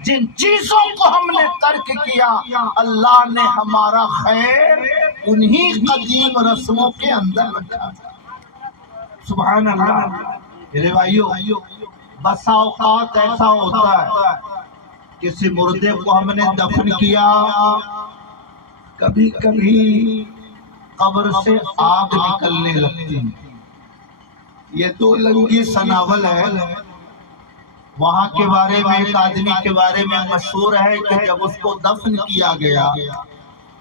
جن چیزوں کو ہم نے ترک کیا اللہ نے ہمارا خیر انہی قدیم رسموں کے اندر رکھا تھا۔ سبحان اللہ۔ میرے بھائیو، بسا اوقات ایسا ہوتا ہے، کسی مردے کو ہم نے دفن کیا، کبھی کبھی قبر سے آگ نکلنے لگتی ہے۔ یہ تو لنگی سناول ہے۔ وہاں کے بارے میں ایک آدمی کے بارے میں مشہور ہے کہ جب اس کو دفن کیا گیا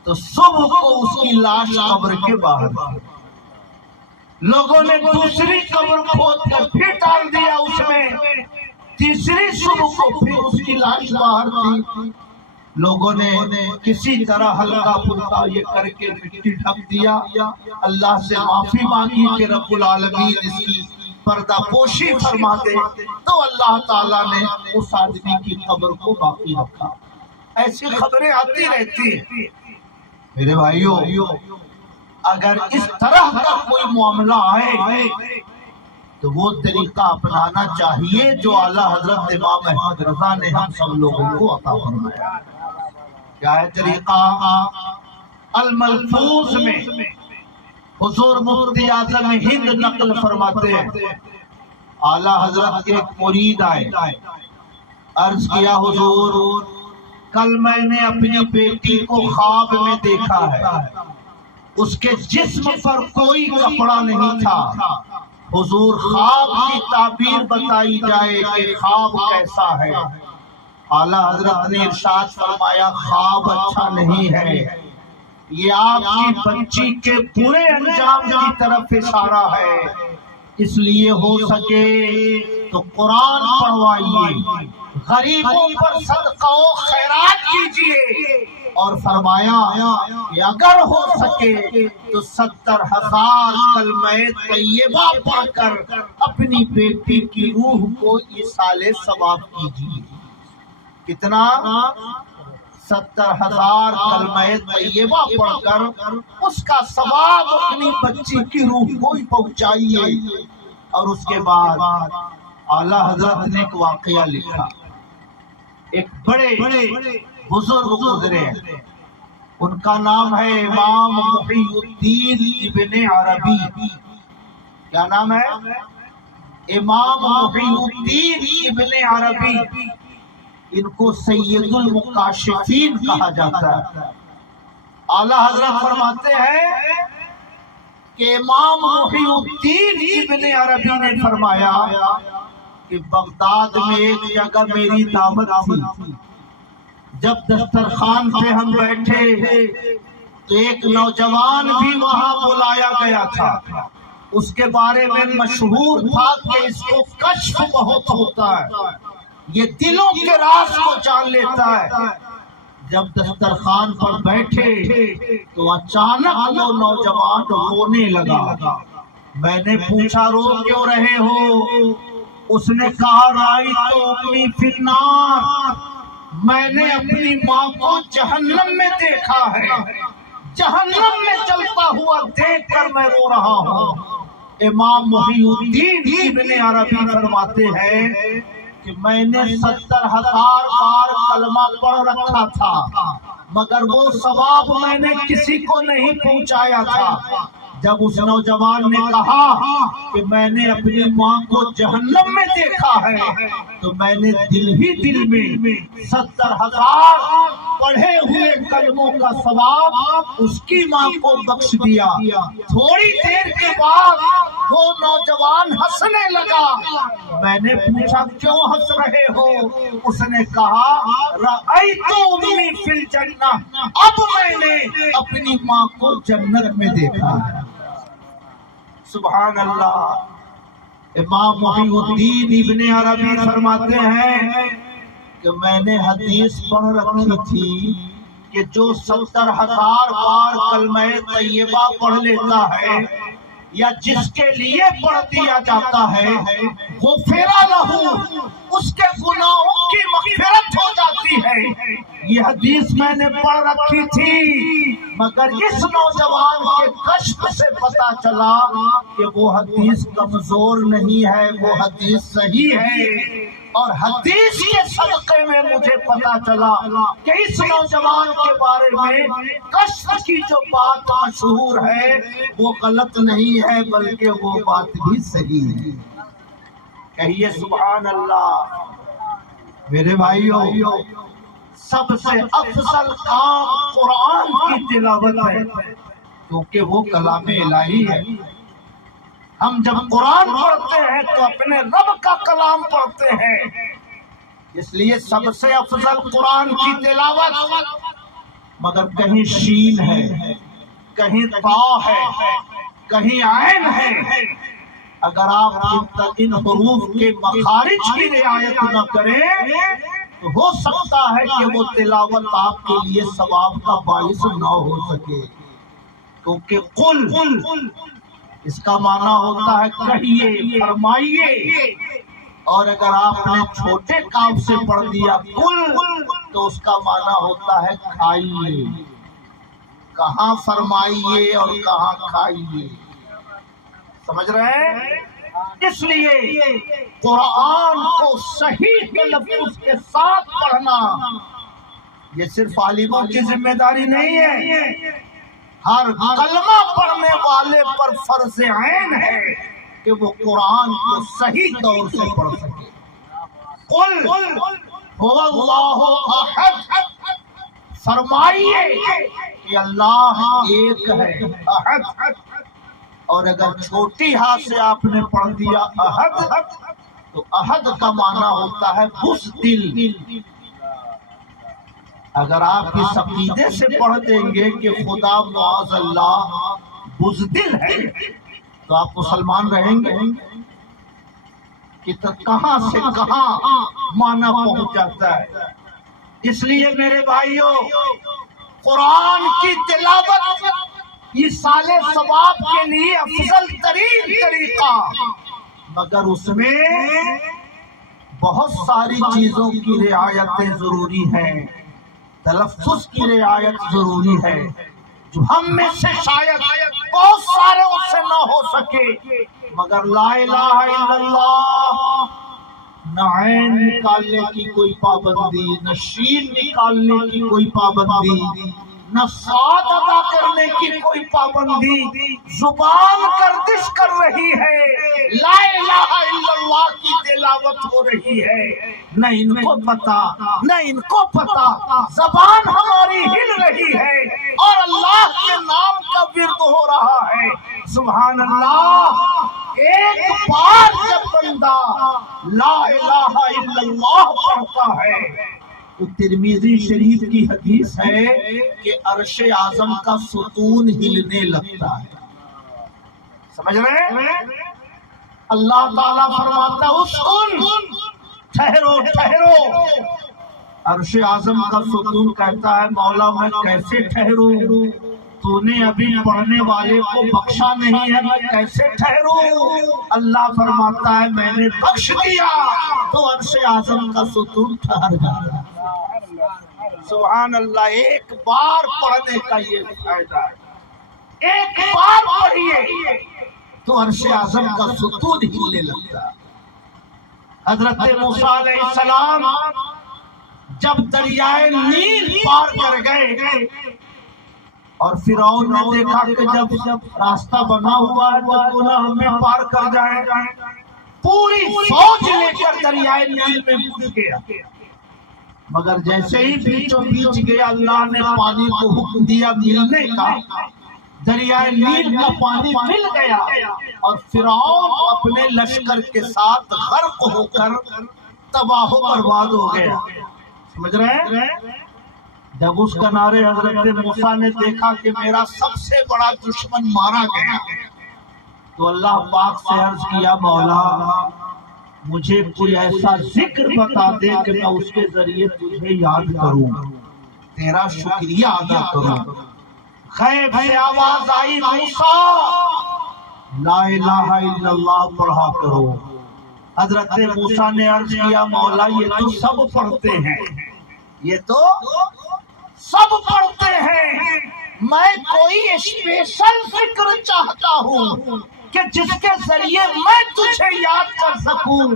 تو صبح کو اس کی لاش قبر کے باہر تھی۔ لوگوں نے دوسری قبر کھود کر پھر ڈال دیا اس میں، تیسری صبح کو پھر اس کی لاش باہر تھی۔ لوگوں نے کسی طرح ہلکا پھلکا یہ کر کے مٹی ڈھک دیا، اللہ سے معافی مانگی کہ رب العالمین اس کی پردہ پوشی فرما دے، تو اللہ تعالیٰ نے اس آدمی کی قبر کو باقی رکھا۔ ایسی خبریں آتی رہتی ہیں۔ میرے بھائیو، اگر اس طرح کا کوئی معاملہ آئے تو وہ طریقہ اپنانا چاہیے جو اعلیٰ حضرت امام احمد رضا نے ہم سب لوگوں کو عطا فرمایا۔ کیا ہے طریقہ؟ الملفوظ میں حضور مفتی اعظم ہند نقل فرماتے ہیں، اعلیٰ حضرت کے ایک مرید آئے، عرض کیا حضور کل میں نے اپنی بیٹی کو خواب میں دیکھا ہے، اس کے جسم پر کوئی کپڑا نہیں تھا، حضور خواب کی تعبیر بتائی جائے کہ خواب کیسا ہے۔ اعلیٰ حضرت نے ارشاد فرمایا خواب اچھا نہیں ہے، یہ آپ کی بچی کے برے انجام کی طرف اشارہ ہے، اس لیے ہو سکے تو قرآن پڑھوائیے، غریبوں پر صدقہ و خیرات کیجیے، اور فرمایا کہ اگر ہو سکے تو 70,000 کلمہ طیبہ پڑھ کر اپنی بیٹی کی روح کو ایصال ثواب کیجیے۔ کتنا؟ 70,000 کلمہ طیبہ پڑھ کر اس کا ثواب اپنی بچی کی روح کو پہنچائیے۔ اور اس کے بعد اعلیٰ حضرت نے ایک واقعہ لکھا، ایک بڑے بزرگ گزرے ہیں، ان کا نام ہے امام محی الدین ابن عربی۔ کیا نام ہے؟ امام محی الدین ابن عربی۔ ان کو سید المکاشفین کہا جاتا ہے۔ اعلیٰ حضرت فرماتے ہیں کہ امام محی الدین ابن عربی نے فرمایا کہ بغداد میں ایک جگہ میری دعوت تھی، جب دسترخوان پہ ہم بیٹھے تو ایک نوجوان بھی وہاں بلایا گیا تھا، اس کے بارے میں مشہور تھا کہ اس کو کشف بہت ہوتا ہے، یہ دلوں کے راز کو جان لیتا ہے۔ جب دسترخوان پر بیٹھے تو اچانک وہ نوجوان رونے لگا۔ میں نے پوچھا رو کیوں رہے ہو؟ اس نے کہا رأیت امی فی النار، میں نے اپنی ماں کو جہنم میں دیکھا ہے، جہنم میں چلتا ہوا دیکھ کر میں رو رہا ہوں۔ امام محی الدین ابن عربی فرماتے ہیں کہ میں نے 70,000 بار کلمہ پڑھ رکھا تھا، مگر وہ ثواب میں نے کسی کو نہیں پہنچایا تھا۔ جب اس نوجوان نے کہا کہ میں نے اپنی ماں کو جہنم میں دیکھا ہے تو میں نے دل ہی دل میں 70,000 پڑھے ہوئے کلموں کا ثواب اس کی ماں کو بخش دیا۔ تھوڑی دیر کے بعد وہ نوجوان ہنسنے لگا۔ میں نے پوچھا کیوں ہنس رہے ہو؟ اس نے کہا رأیت امی فی الجنہ، اب میں نے اپنی ماں کو جنت میں دیکھا۔ سبحان اللہ۔ امام محی الدین ابن عربی فرماتے ہیں کہ میں نے حدیث پڑھ رکھی تھی کہ جو 70,000 بار کلمہ طیبہ پڑھ لیتا ہے یا جس کے لیے پڑھ دیا جاتا ہے غفر لہ، اس کے گناہوں کی مغفرت ہو جاتی ہے۔ یہ حدیث میں نے پڑھ رکھی تھی، مگر اس نوجوان کے کشف سے پتا چلا کہ وہ حدیث کمزور نہیں ہے، وہ حدیث صحیح ہے، اور حدیث کے صدقے میں مجھے پتا چلا کہ اس نوجوان کے بارے میں کشف کی جو بات مشہور ہے وہ غلط نہیں ہے بلکہ وہ بات بھی صحیح ہے۔ کہیے سبحان اللہ۔ میرے بھائیوں، سب سے افضل کام قرآن کی تلاوت ہے، کیونکہ وہ کلام الہی ہے۔ ہم جب قرآن پڑھتے ہیں تو اپنے رب کا کلام پڑھتے ہیں، اس لیے سب سے افضل قرآن کی تلاوت۔ مگر کہیں شین ہے، کہیں طا ہے، کہیں عین ہے، اگر آپ ان حروف کے مخارج کی رعایت نہ کریں تو ہو سکتا ہے کہ وہ تلاوت آپ کے لیے ثواب کا باعث نہ ہو سکے، کیونکہ قل اس کا معنی ہوتا ہے کہیے، فرمائیے، اور اگر آپ نے چھوٹے کاف سے پڑھ دیا قل تو اس کا معنی ہوتا ہے کھائیے۔ کہاں فرمائیے اور کہاں کھائیے، سمجھ رہے ہیں؟ اس لیے قرآن کو صحیح تلفظ کے ساتھ پڑھنا یہ صرف عالموں کی ذمہ داری نہیں ہے، ہر کلمہ پڑھنے والے پر فرض عین ہے کہ وہ قرآن کو صحیح طور سے پڑھ سکے۔ قل هو اللہ احد، فرمائیے کہ اللہ ایک ہے، احد۔ اور اگر چھوٹی ہاتھ سے آپ نے پڑھ دیا احد تو احد کا معنی ہوتا ہے بزدل۔ اگر آپ اس عقیدے سے پڑھ دیں گے کہ خدا معاذ اللہ بزدل ہے تو آپ مسلمان رہیں گے کہ کہاں سے کہاں معنی پہنچ جاتا ہے۔ اس لیے میرے بھائیوں، قرآن کی تلاوت یہ سال ثواب کے لیے افضل ترین طریقہ، مگر اس میں بہت ساری چیزوں کی رعایتیں ضروری ہیں، تلفظ کی رعایت ضروری ہے، جو ہم میں سے شاید بہت سارے اس سے نہ ہو سکے، مگر لا الہ الا اللہ، نہ عین نکالنے کی کوئی پابندی، نہ شین نکالنے کی کوئی پابندی، نہ صاد ادا کرنے کی کوئی پابندی، زبان گردش کر رہی ہے، لا الہ الا اللہ کی تلاوت ہو رہی ہے، نہ ان کو پتا نہ ان کو پتا، زبان ہماری ہل رہی ہے اور اللہ کے نام کا ورد ہو رہا ہے۔ سبحان اللہ۔ ایک بار جب بندہ لا الہ الا اللہ پڑھتا ہے تو ترمذی شریف کی حدیث ہے کہ عرش اعظم کا ستون ہلنے لگتا ہے۔ سمجھ رہے ہیں؟ اللہ تعالیٰ فرماتا ہے اسکن، ٹھہرو ٹھہرو۔ عرش اعظم کا ستون کہتا ہے مولا میں کیسے ٹھہروں، تو نے ابھی پڑھنے والے کو بخشا نہیں ہے، میں کیسے ٹھہروں؟ اللہ فرماتا ہے میں نے بخش دیا تو عرش اعظم کا ستون ٹھہر جاتا ہے۔ سبحان اللہ۔ ایک بار پڑھنے کا یہ فائدہ ہے، ایک بار پڑھیے تو عرش اعظم کا ستون ہلنے لگتا ہے۔ حضرت موسیٰ علیہ السلام جب دریائے نیل پار کر گئے اور فرعون نے دیکھا کہ جب راستہ بنا ہوا ہے تو کیوں نہ ہمیں پار کر جائے، پوری فوج لے کر دریائے نیل میں گھس گیا، مگر جیسے ہی بیچوں بیچ گیا اللہ نے پانی کو حکم دیا ملنے کا، دریائے نیل کا پانی مل گیا اور فرعون اپنے لشکر کے ساتھ غرق ہو کر تباہ و برباد ہو گیا۔ سمجھ رہے ہیں؟ جب اس کنارے حضرت موسیٰ نے دیکھا کہ میرا سب سے بڑا دشمن مارا گیا تو اللہ پاک سے عرض کیا مولا مجھے کوئی ایسا ذکر بتا دے کہ میں اس کے ذریعے تجھے یاد کروں، تیرا شکریہ ادا کروں۔ غیب سے آواز آئی موسیٰ لا الہ الا اللہ پڑھا کرو۔ حضرت موسیٰ نے عرض کیا مولا یہ تو سب پڑھتے ہیں، یہ تو سب پڑھتے ہیں، میں کوئی اسپیشل ذکر چاہتا ہوں کہ جس کے ذریعے میں تجھے یاد کر سکوں.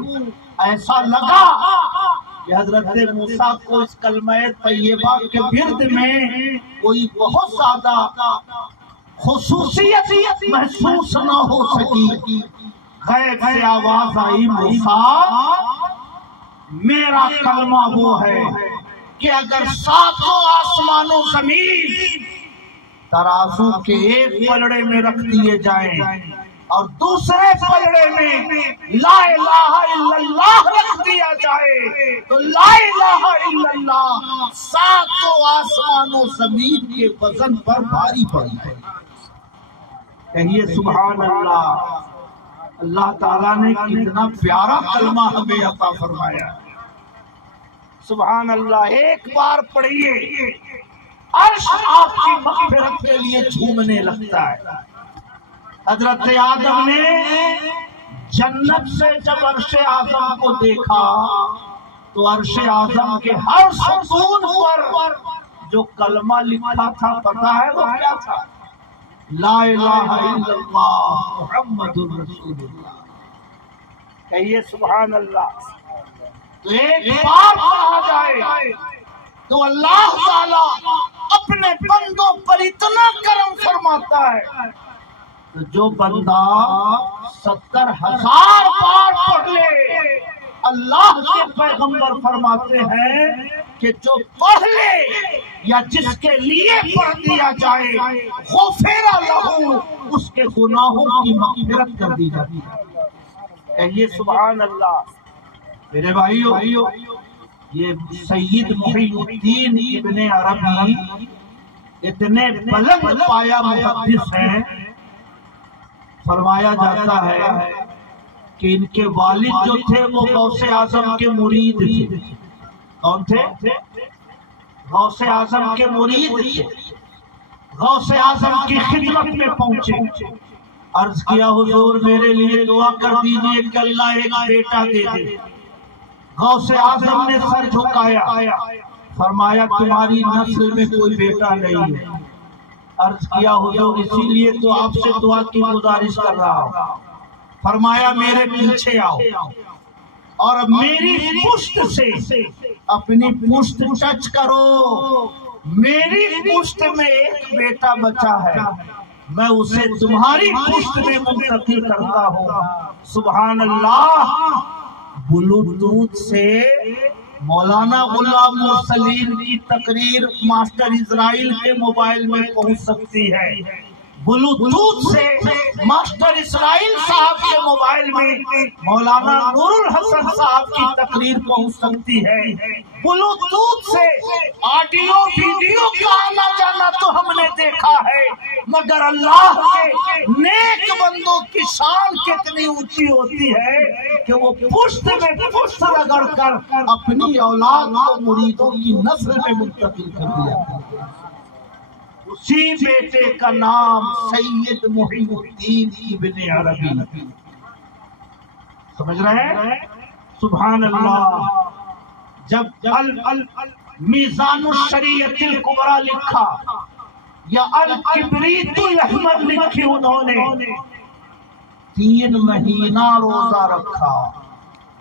ایسا لگا کہ حضرت موسیٰ کو اس کلمہ طیبہ کے ورد میں کوئی بہت زیادہ خصوصیت محسوس نہ ہو سکی. غیب سے آواز آئی، موسیٰ میرا کلمہ وہ ہے کہ اگر ساتوں آسمان و زمین ترازو کے ایک پلڑے میں رکھ دیے جائیں اور دوسرے پلڑے میں لا الہ الا اللہ رکھ دیا جائے تو لا الہ الا اللہ ساتوں آسمان و زمین کے وزن پر بھاری پڑی ہے. کہیے سبحان اللہ. اللہ تعالیٰ نے کتنا پیارا کلمہ ہمیں عطا فرمایا. سبحان اللہ. ایک بار پڑھیے، عرش آپ کی مغفرت کے لیے جھومنے لگتا ہے. حضرت آدم نے جنت سے جب عرش اعظم کو دیکھا تو عرش اعظم کے ہر ستون پر جو کلمہ لکھا تھا پتہ ہے وہ کیا تھا؟ لا الہ الا اللہ محمد رسول اللہ. کہیے سبحان اللہ. تو ایک بار پڑھا جائے تو اللہ تعالی اپنے بندوں پر اتنا کرم فرماتا ہے. تو جو بندہ 70,000 بار پڑھ لے، اللہ کے پیغمبر فرماتے ہیں کہ جو پڑھ لے یا جس کے لیے پڑھ دیا جائے غفر لہ، اس کے گناہوں کی مغفرت کر دی جاتی ہے. کہیے سبحان اللہ. میرے بھائیو، یہ سید محی الدین ابن عربی اتنے بلند پایا محدث ہیں. فرمایا جاتا ہے کہ ان کے والد جو تھے وہ غوث اعظم کے مرید تھے. کون تھے؟ غوث اعظم کے مرید تھے. غوث اعظم کی خدمت میں پہنچے، عرض کیا حضور میرے لیے دعا کر دیجئے کہ اللہ ایک بیٹا دے دے. غوث اعظم نے سر جھکایا، فرمایا تمہاری نسل میں کوئی بیٹا نہیں ہے. عرض کیا حضور اسی لیے تو آپ سے دعا کی گزارش کر رہا ہوں. فرمایا میرے پیچھے آؤ اور میری پشت سے اپنی پشت ٹچ کرو. میری پشت میں ایک بیٹا بچا ہے، میں اسے تمہاری پشت میں منتقل کرتا ہوں. سبحان اللہ. بلوٹوتھ سے مولانا غلام سلیم کی تقریر ماسٹر اسرائیل کے موبائل میں پہنچ سکتی ہے. بلوٹوتھ سے ماسٹر اسرائیل صاحب کے موبائل میں مولانا نور الحسن صاحب کی تقریر پہنچ سکتی ہے. بلوٹوتھ سے آڈیو ویڈیو کا آنا جانا تو ہم نے دیکھا ہے، مگر اللہ کے نیک بندوں کی شان کتنی اونچی ہوتی ہے کہ وہ پشت میں پشت رگڑ کر اپنی اولاد کو مریدوں کی نسل میں منتقل کر دیا. اسی بیٹے کا نام سید محی الدین ابن عربی. سمجھ رہے ہیں؟ سبحان اللہ. جب میزان الشریعت الکبریٰ لکھا یا الکبریت الاحمر لکھی انہوں نے، 3 مہینہ روزہ رکھا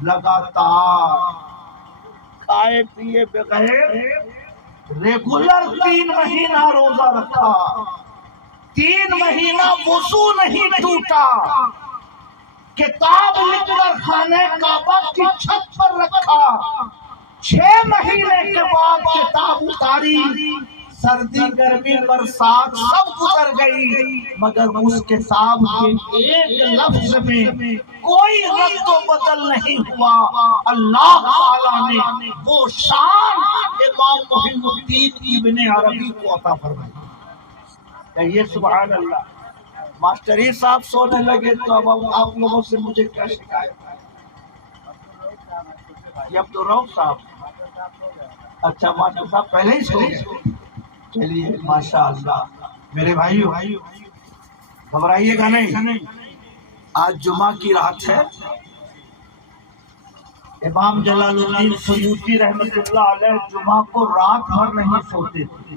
لگاتار، کھائے پیے بغیر ریگولر 3 مہینہ روزہ رکھا. 3 مہینہ وضو نہیں ٹوٹا. کتاب لکھ کر خانہ کعبہ کی چھت پر رکھا. 6 مہینے کے بعد کتاب اتاری. سردی گرمی برسات سب گزر گئی، مگر اس کتاب کے ایک لفظ میں کوئی رد و بدل نہیں ہوا. اللہ تعالیٰ نے وہ شان امام محی الدین ابن عربی کو عطا فرمائی. کہیے سبحان اللہ. ماسٹر صاحب سونے لگے تو اب آپ لوگوں سے مجھے کیا شکایت ہے؟ یہ عبد الرؤف صاحب. اچھا ماسٹر صاحب پہلے ہی سو گئے. چلیے ماشاء اللہ. میرے بھائیو گھبرائیے گا نہیں. آج جمعہ کی رات ہے. امام جلال الدین سیوطی رحمت اللہ علیہ جمعہ کو رات بھر نہیں سوتے تھے.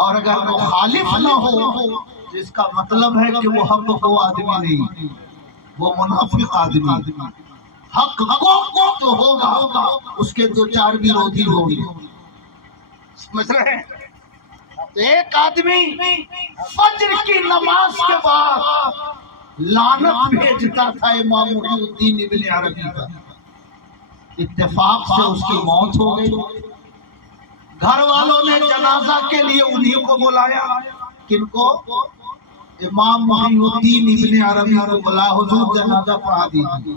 اور اگر مخالف نہ ہو تو اس کا مطلب ہے کہ وہ حق کو آدمی نہیں، وہ منافق آدمی۔ حق کو تو ہوگا، اس کے دو چار ورودھی ہوں گے، سمجھ رہے ہیں؟ ایک آدمی فجر کی نماز کے بعد لعنت بھیجتا تھا امام محی الدین ابن عربی کا، اتفاق سے اس کی موت ہو گئی۔ گھر والوں نے جنازہ کے لیے انہی کو بلایا، کن کو؟ امام محی الدین ابن عربی کو بلا، حضور جنازہ پڑھا دیجیے۔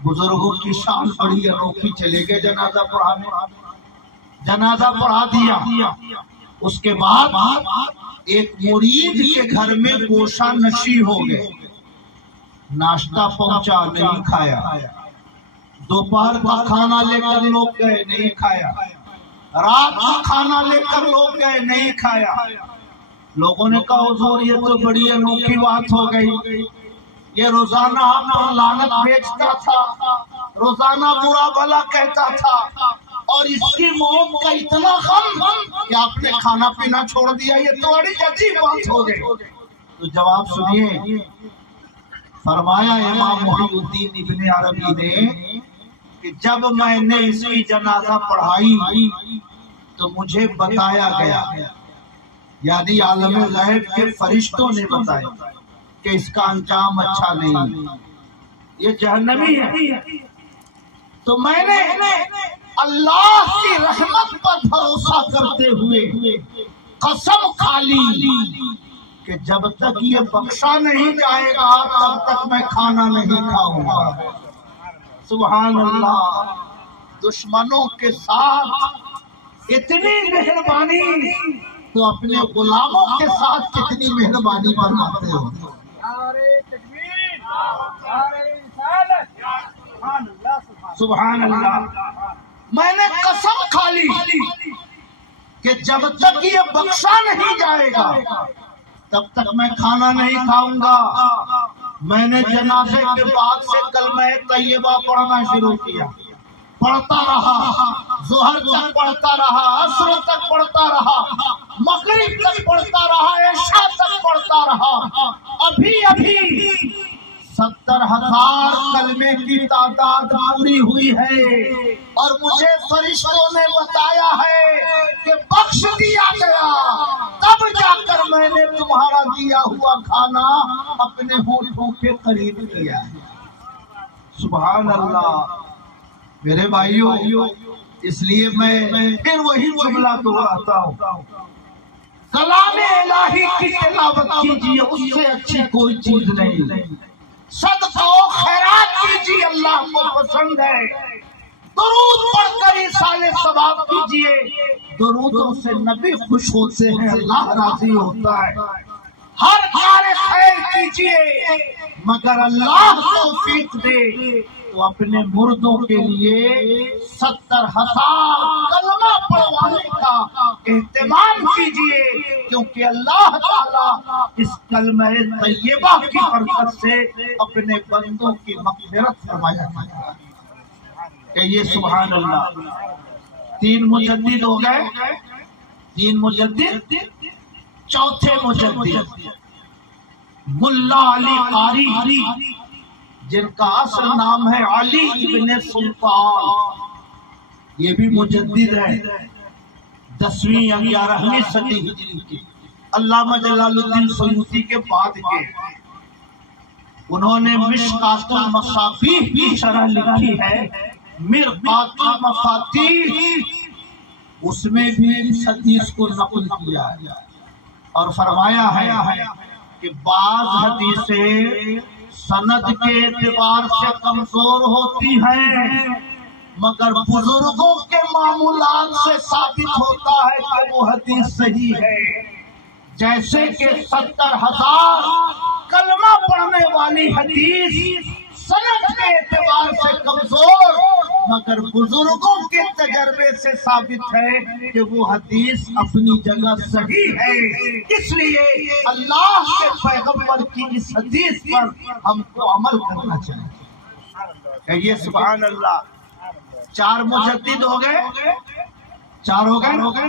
بزرگوں کی شان بڑی انوکھی، چلے گئے جنازہ پڑھانے، جنازہ پڑھا دیا۔ اس کے بعد ایک مرید کے گھر میں گوشہ نشی ہو گئے، ناشتہ پہنچا نہیں کھایا، دوپہر کا کھانا لے کر لوگ گئے نہیں کھایا، رات کا کھانا لے کر لوگ گئے نہیں کھایا۔ لوگوں نے کہا حضور یہ تو بڑی انوکھی بات ہو گئی، یہ روزانہ آپ پر لعنت بھیجتا تھا، روزانہ برا بھلا کہتا تھا، اور اس کی موت کا اتنا غم کہ آپ نے کھانا پینا چھوڑ دیا، یہ تو بڑی عجیب بات ہو گئی۔ تو جواب سنیے، فرمایا امام محی الدین ابن عربی نے کہ جب میں نے اس کی جنازہ پڑھائی تو مجھے بتایا گیا، یعنی عالم غیب کے فرشتوں نے بتایا کہ اس کا انجام اچھا نہیں، یہ جہنمی ہے۔ تو میں نے اللہ کی رحمت پر بھروسہ کرتے ہوئے قسم کھا لی کہ جب تک یہ بخشا نہیں جائے گا تب تک میں کھانا نہیں کھاؤں گا۔ سبحان اللہ، دشمنوں کے ساتھ اتنی مہربانی تو اپنے غلاموں کے ساتھ کتنی مہربانی فرماتے ہو۔ سبحان اللہ، میں نے قسم کھا لی کہ جب تک یہ بخشا نہیں جائے گا تب تک میں کھانا نہیں کھاؤں گا۔ میں نے جنازے کے بعد سے کلمہ طیبہ پڑھنا شروع کیا، پڑھتا رہا، ظہر تک پڑھتا رہا، عصر تک پڑھتا رہا، مغرب تک پڑھتا رہا، عشاء تک پڑھتا رہا۔ ابھی 70,000 کلمے کی تعداد پوری ہوئی ہے، اور مجھے فرشتوں نے بتایا ہے کہ بخش دیا گیا، تب جا کر میں نے تمہارا دیا ہوا کھانا اپنے ہونٹوں کے قریب کیا ہے۔ سبحان اللہ میرے بھائیوں، اس لیے میں پھر وہی جملہ دہراتا ہوں، کلام الہی کی تلاوت کیجیے، اس سے اچھی کوئی چیز نہیں۔ صدقہ و خیرات کیجیے، اللہ کو پسند ہے۔ درود پڑھ کر ایصال ثواب کیجیے، درودوں سے نبی خوش ہوتے ہیں، اللہ راضی ہوتا ہے۔ ہر کار خیر کیجیے، مگر اللہ توفیق دے تو اپنے مردوں کے لیے 70,000 کلمہ پڑھوانے کا اہتمام کیجیے، کیونکہ اللہ تعالیٰ اس کلمہ طیبہ کی برکت سے اپنے بندوں کی مغفرت فرمایا کرتا ہے۔ کہیے سبحان اللہ۔ 3 مجدد ہو گئے، 3 مجدد، چوتھے مجدد ملا علی قاری، جن کا اصل نام ہے علی ابن سلطان، یہ بھی مجدد ہے، 10ویں یا 11ویں صدی ہجری کے، علامہ جلال الدین سیوطی کے بعد کے۔ انہوں نے مشکات المصابیح کی شرح لکھی ہے، مرقات المفاتیح، اس میں بھی اس حدیث کو نقل کیا ہے اور فرمایا ہے کہ بعض حدیثیں سند کے اعتبار سے کمزور ہوتی ہیں، مگر بزرگوں کے معمولات سے ثابت ہوتا ہے کہ وہ حدیث صحیح ہے۔ جیسے کہ 70,000 کلمہ پڑھنے والی حدیث سند کے اعتبار سے کمزور، مگر بزرگوں کے تجربے سے ثابت ہے کہ وہ حدیث اپنی جگہ صحیح ہے۔ اس لیے اللہ کے پیغمبر کی اس حدیث پر ہم کو عمل کرنا چاہیے۔ کہیے سبحان اللہ۔ 4 مجدد ہو گئے، 4 ہو گئے۔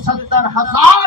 70,000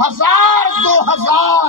1000-2000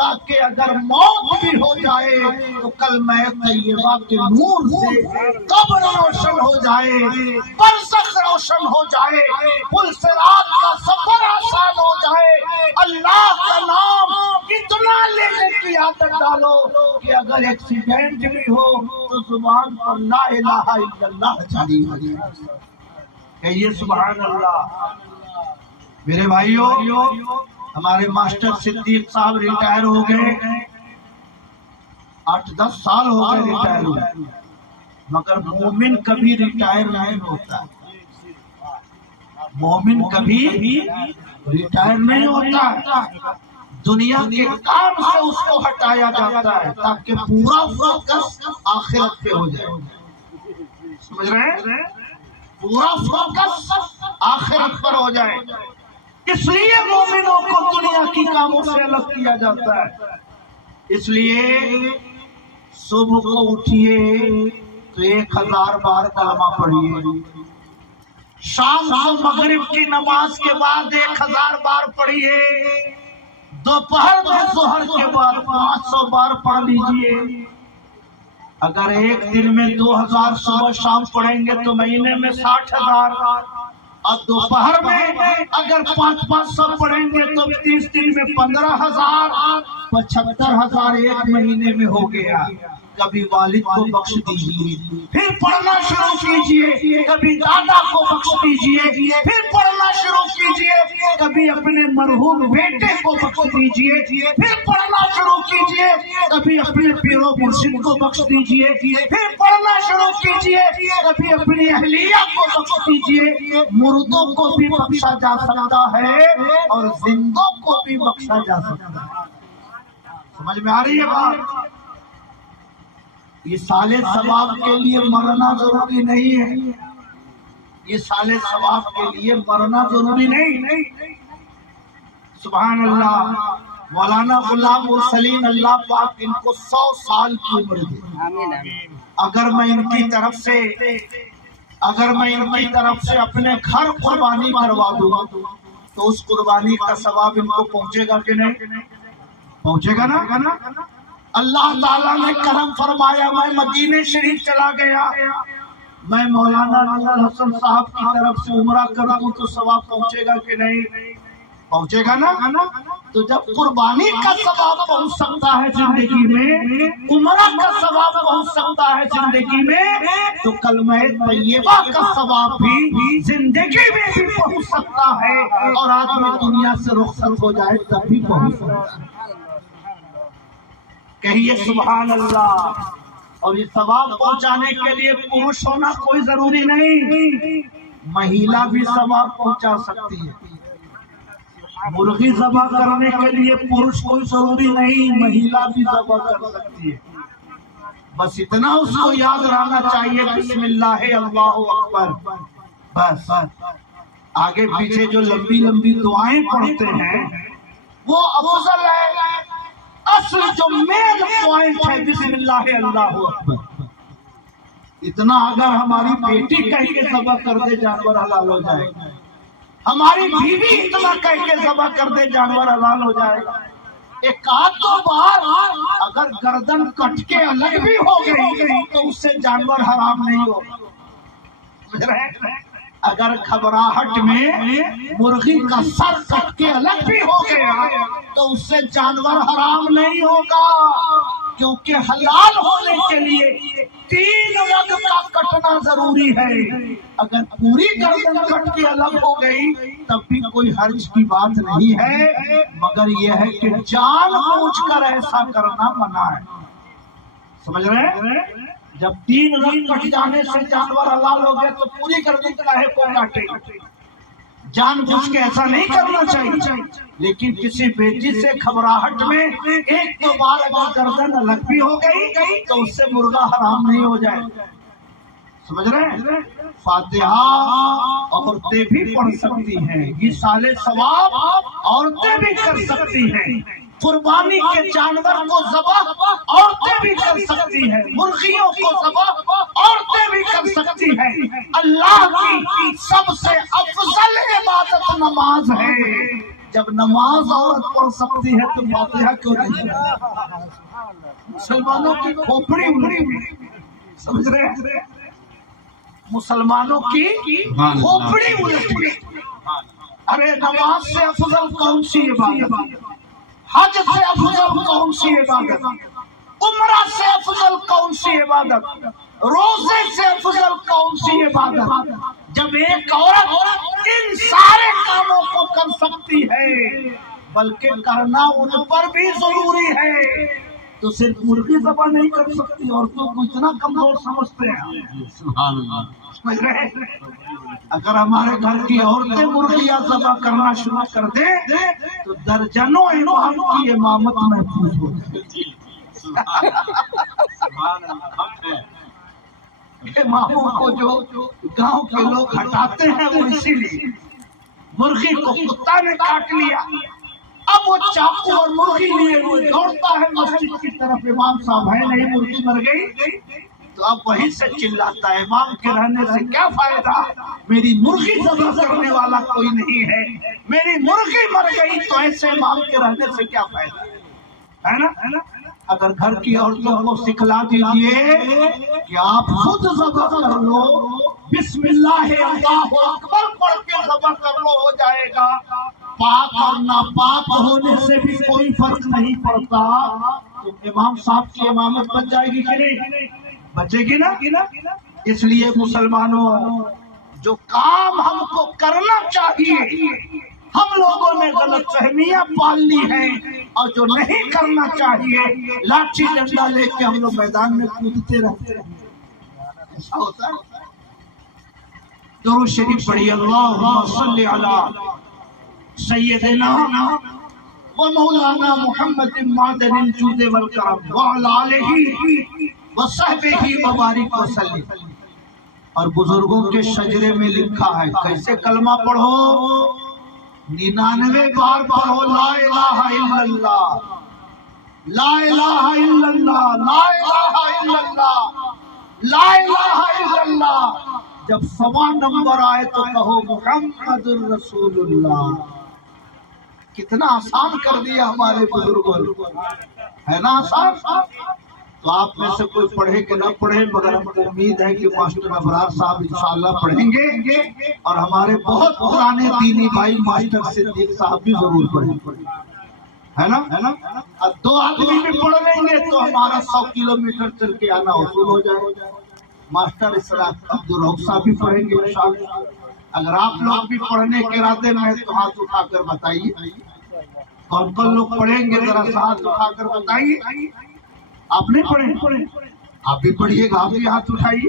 تاکہ اگر موت بھی ہو جائے تو کلمہ طیبہ کے نور سے قبر روشن ہو جائے، برزخ روشن ہو جائے، پل صراط کا سفر آسان ہو جائے۔ اللہ کا نام اتنا لینے کی عادت ڈالو کہ اگر ایکسیڈنٹ بھی ہو تو زبان پر لا الہ الا اللہ جاری ہو جائے۔ کہیے سبحان اللہ۔ میرے بھائیو، ہمارے ماسٹر صدیق صاحب ریٹائر ہو گئے، 8-10 سال ہو گئے ریٹائر ہوئے، مگر مومن کبھی ریٹائر نہیں ہوتا، مومن کبھی ریٹائر نہیں ہوتا۔ دنیا کے کام سے اس کو ہٹایا جاتا ہے تاکہ پورا فوکس آخرت پہ ہو جائے، سمجھ رہے ہیں؟ پورا فوکس آخرت پر ہو جائے، اس لیے مومنوں کو دنیا کی کاموں سے الگ کیا جاتا ہے۔ اس لیے صبح کو اٹھیے تو 1000 بار کلمہ پڑھیے، شام کو مغرب کی نماز کے بعد 1000 بار پڑھیے، دوپہر میں ظہر کے بعد 500 بار پڑھ لیجئے۔ اگر ایک دن میں 2000 صبح شام پڑھیں گے تو مہینے میں 60,000، اور دوپہر میں اگر 500 پڑھیں گے تو 30 دن میں 15,000، 75,000 ایک مہینے میں ہو گیا۔ کبھی والد کو بخش دیجیے، پھر پڑھنا شروع کیجیے، کبھی دادا کو بخش دیجیے، پھر پڑھنا شروع کیجیے، کبھی اپنے مرحوم بیٹے کو بخش دیجیے، پھر پڑھنا شروع کیجیے، کبھی اپنے پیر و مرشد کو بخش دیجیے، پھر پڑھنا شروع کیجیے، کبھی اپنی اہلیہ کو بخش دیجیے۔ مردوں کو بھی بخشا جا سکتا ہے اور زندوں کو بھی بخشا جا سکتا ہے۔ سمجھ میں آ رہی ہے بات؟ یہ سالے ثواب کے لیے مرنا ضروری نہیں ہے، یہ سالے ثواب کے لیے مرنا ضروری نہیں۔ سبحان اللہ۔ مولانا غلام مرسلین اللہ پاک ان کو 100 سال کی عمر دے۔ اگر میں ان کی طرف سے اپنے گھر قربانی کروا دوں تو اس قربانی کا ثواب ان کو پہنچے گا کہ نہیں؟ پہنچے گا نا؟ اللہ تعالیٰ نے کرم فرمایا، میں مدینہ شریف چلا گیا، میں مولانا نور الحسن صاحب کی طرف سے عمرہ کر دوں تو ثواب پہنچے گا کہ نہیں؟ پہنچے گا نا؟ تو جب قربانی کا ثواب پہنچ سکتا ہے زندگی میں، عمرہ کا ثواب پہنچ سکتا ہے زندگی میں، تو کلمہ طیبہ کا ثواب بھی زندگی میں بھی پہنچ سکتا ہے، اور آدمی دنیا سے رخصت ہو جائے تب بھی پہنچ سکتا ہے۔ کہیے سبحان اللہ۔ اور یہ ثواب پہنچانے کے لیے پروش ہونا کوئی ضروری نہیں، مہیلا بھی ثواب پہنچا سکتی ہے۔ مرغی ذبح کرنے کے لیے پروش کوئی ضروری نہیں، مہیلا بھی ذبح کر سکتی ہے۔ بس اتنا اس کو یاد رہنا چاہیے، بسم اللہ اللہ اکبر، بس۔ آگے پیچھے جو لمبی لمبی دعائیں پڑھتے ہیں وہ افضل ہے، اصل جو مین پوائنٹ ہے بسم اللہ اللہ اکبر۔ اتنا اگر ہماری بیٹی کہہ کے ذبح کر دے جانور حلال ہو جائے گا، ہماری بیوی اتنا کہہ کے ذبح کر دے جانور حلال ہو جائے گا۔ ایک آدھ دو بار اگر گردن کٹ کے الگ بھی ہو گئی تو اس سے جانور حرام نہیں ہوگا۔ اگر گھبراہٹ میں مرغی کا سر کٹ کے الگ بھی ہو گیا تو اس سے جانور حرام نہیں ہوگا، کیونکہ حلال ہونے کے لیے 3 وقت کا کٹنا ضروری ہے۔ اگر پوری گردن کٹ کے الگ ہو گئی تب بھی کوئی حرج کی بات نہیں ہے، مگر یہ ہے کہ جان بوجھ کر ایسا کرنا منع ہے۔ سمجھ رہے ہیں؟ جب 3 رنگ کٹ جانے سے جانور حلال ہو گئے تو پوری گردن کاہے کو کاٹے؟ جان بوجھ کے ایسا نہیں کرنا چاہیے، لیکن کسی بیٹی سے گھبراہٹ میں 1-2 بار اگر گردن الگ بھی ہو گئی تو اس سے مرغا حرام نہیں ہو جائے۔ سمجھ رہے ہیں؟ فاتحہ عورتیں بھی پڑھ سکتی ہیں، یہ سالے ثواب عورتیں بھی کر سکتی ہیں۔ قربانی کے جانور کو ذبح عورتیں بھی کر سکتی ہیں، مرغیوں کو ذبح عورتیں بھی کر سکتی ہیں۔ اللہ کی سب سے افضل عبادت نماز نماز ہے، جب نماز عورت پڑھ سکتی ہے تو فاتحہ کیوں نہیں؟ مسلمانوں کی کھوپڑی اڑی، سمجھ رہے ہیں؟ مسلمانوں کی کھوپڑی اڑی۔ ارے نماز سے افضل کون سی عبادت، حج سے افضل کون سی عبادت، عمرہ سے افضل کون سی عبادت، روزے سے افضل کون سی عبادت؟ جب ایک عورت ان سارے کاموں کو کر سکتی ہے، بلکہ کرنا ان پر بھی ضروری ہے، تو صرف مرغی ذبح نہیں کر سکتی، عورتوں کو اتنا کمزور سمجھتے ہیں؟ سبحان اللہ، سمجھ رہے ہیں؟ اگر ہمارے گھر کی عورتیں مرغیاں ذبح کرنا شروع کر دیں تو درجنوں امام کی امامت محفوظ ہو جائے۔ اماموں کو جو گاؤں کے لوگ ہٹاتے ہیں وہ اسی لیے، مرغی کو کتا نے کاٹ لیا، اب وہ چاقو اور مرغی لیے ہوئے دوڑتا ہے مسجد کی طرف، امام صاحب ہے نہیں، مرغی مر گئی، تو اب وہیں سے چلاتا ہے امام کے رہنے سے کیا فائدہ، میری مرغی ذبح کرنے والا کوئی نہیں ہے، میری مرغی مر گئی تو ایسے امام کے رہنے سے کیا فائدہ ہے نا؟ اگر گھر کی عورتوں کو سکھلا دیجئے کہ آپ خود ذبح کر لو، بسم اللہ اللہ اکبر پڑھ کے ذبح کر لو، ہو جائے گا، پاک اور ناپاک ہونے سے بھی کوئی فرق نہیں پڑتا، تو امام صاحب کی امامت بن جائے گی کہ نہیں؟ بچے گی نا؟ اس لیے مسلمانوں، جو کام ہم کو کرنا چاہیے ہم لوگوں نے غلط فہمیاں پال لی ہیں، اور جو نہیں کرنا چاہیے لاٹھی ڈنڈا لے کے ہم لوگ میدان میں کودتے رہتے ہیں، ایسا ہوتا ہے؟ درود شریف پڑھیے، اللہم صلی علی سیدنا و مولانا محمد معدن الجود والکرم وعلی آلہ وصحبہ وبارک وسلم۔ اور بزرگوں کے شجرے میں لکھا ہے کیسے کلمہ پڑھو، 99 بار پڑھو، لا الہ الا اللہ، لا الہ الا اللہ، لا الہ الا اللہ، لا الہ الا اللہ۔ جب 100واں نمبر آئے تو کہو محمد الرسول اللہ۔ کتنا آسان کر دیا ہمارے بزرگوں نے، ہے نا آسان؟ تو آپ میں سے کوئی پڑھے کہ نہ پڑھے، مگر ہم کو امید ہے کہ ماسٹر ابرار صاحب انشاءاللہ پڑھیں گے، اور ہمارے بہت پرانے دینی بھائی ماسٹر صدیق صاحب بھی ضرور پڑھیں، ہے نا؟ اب 2 آدمی بھی پڑھ لیں گے تو ہمارا 100 کلومیٹر چل کے آنا وصول ہو جائے گا۔ ماسٹر اسرار عبدالرؤف صاحب بھی پڑھیں گے انشاءاللہ۔ اگر آپ لوگ بھی پڑھنے کے ارادے میں تو ہاتھ اٹھا کر بتائیے، کون کون لوگ پڑھیں گے، ذرا ہاتھ اٹھا کر بتائیے۔ آپ نہیں پڑھیں؟ آپ بھی پڑھیے گا، آپ بھی ہاتھ اٹھائیے۔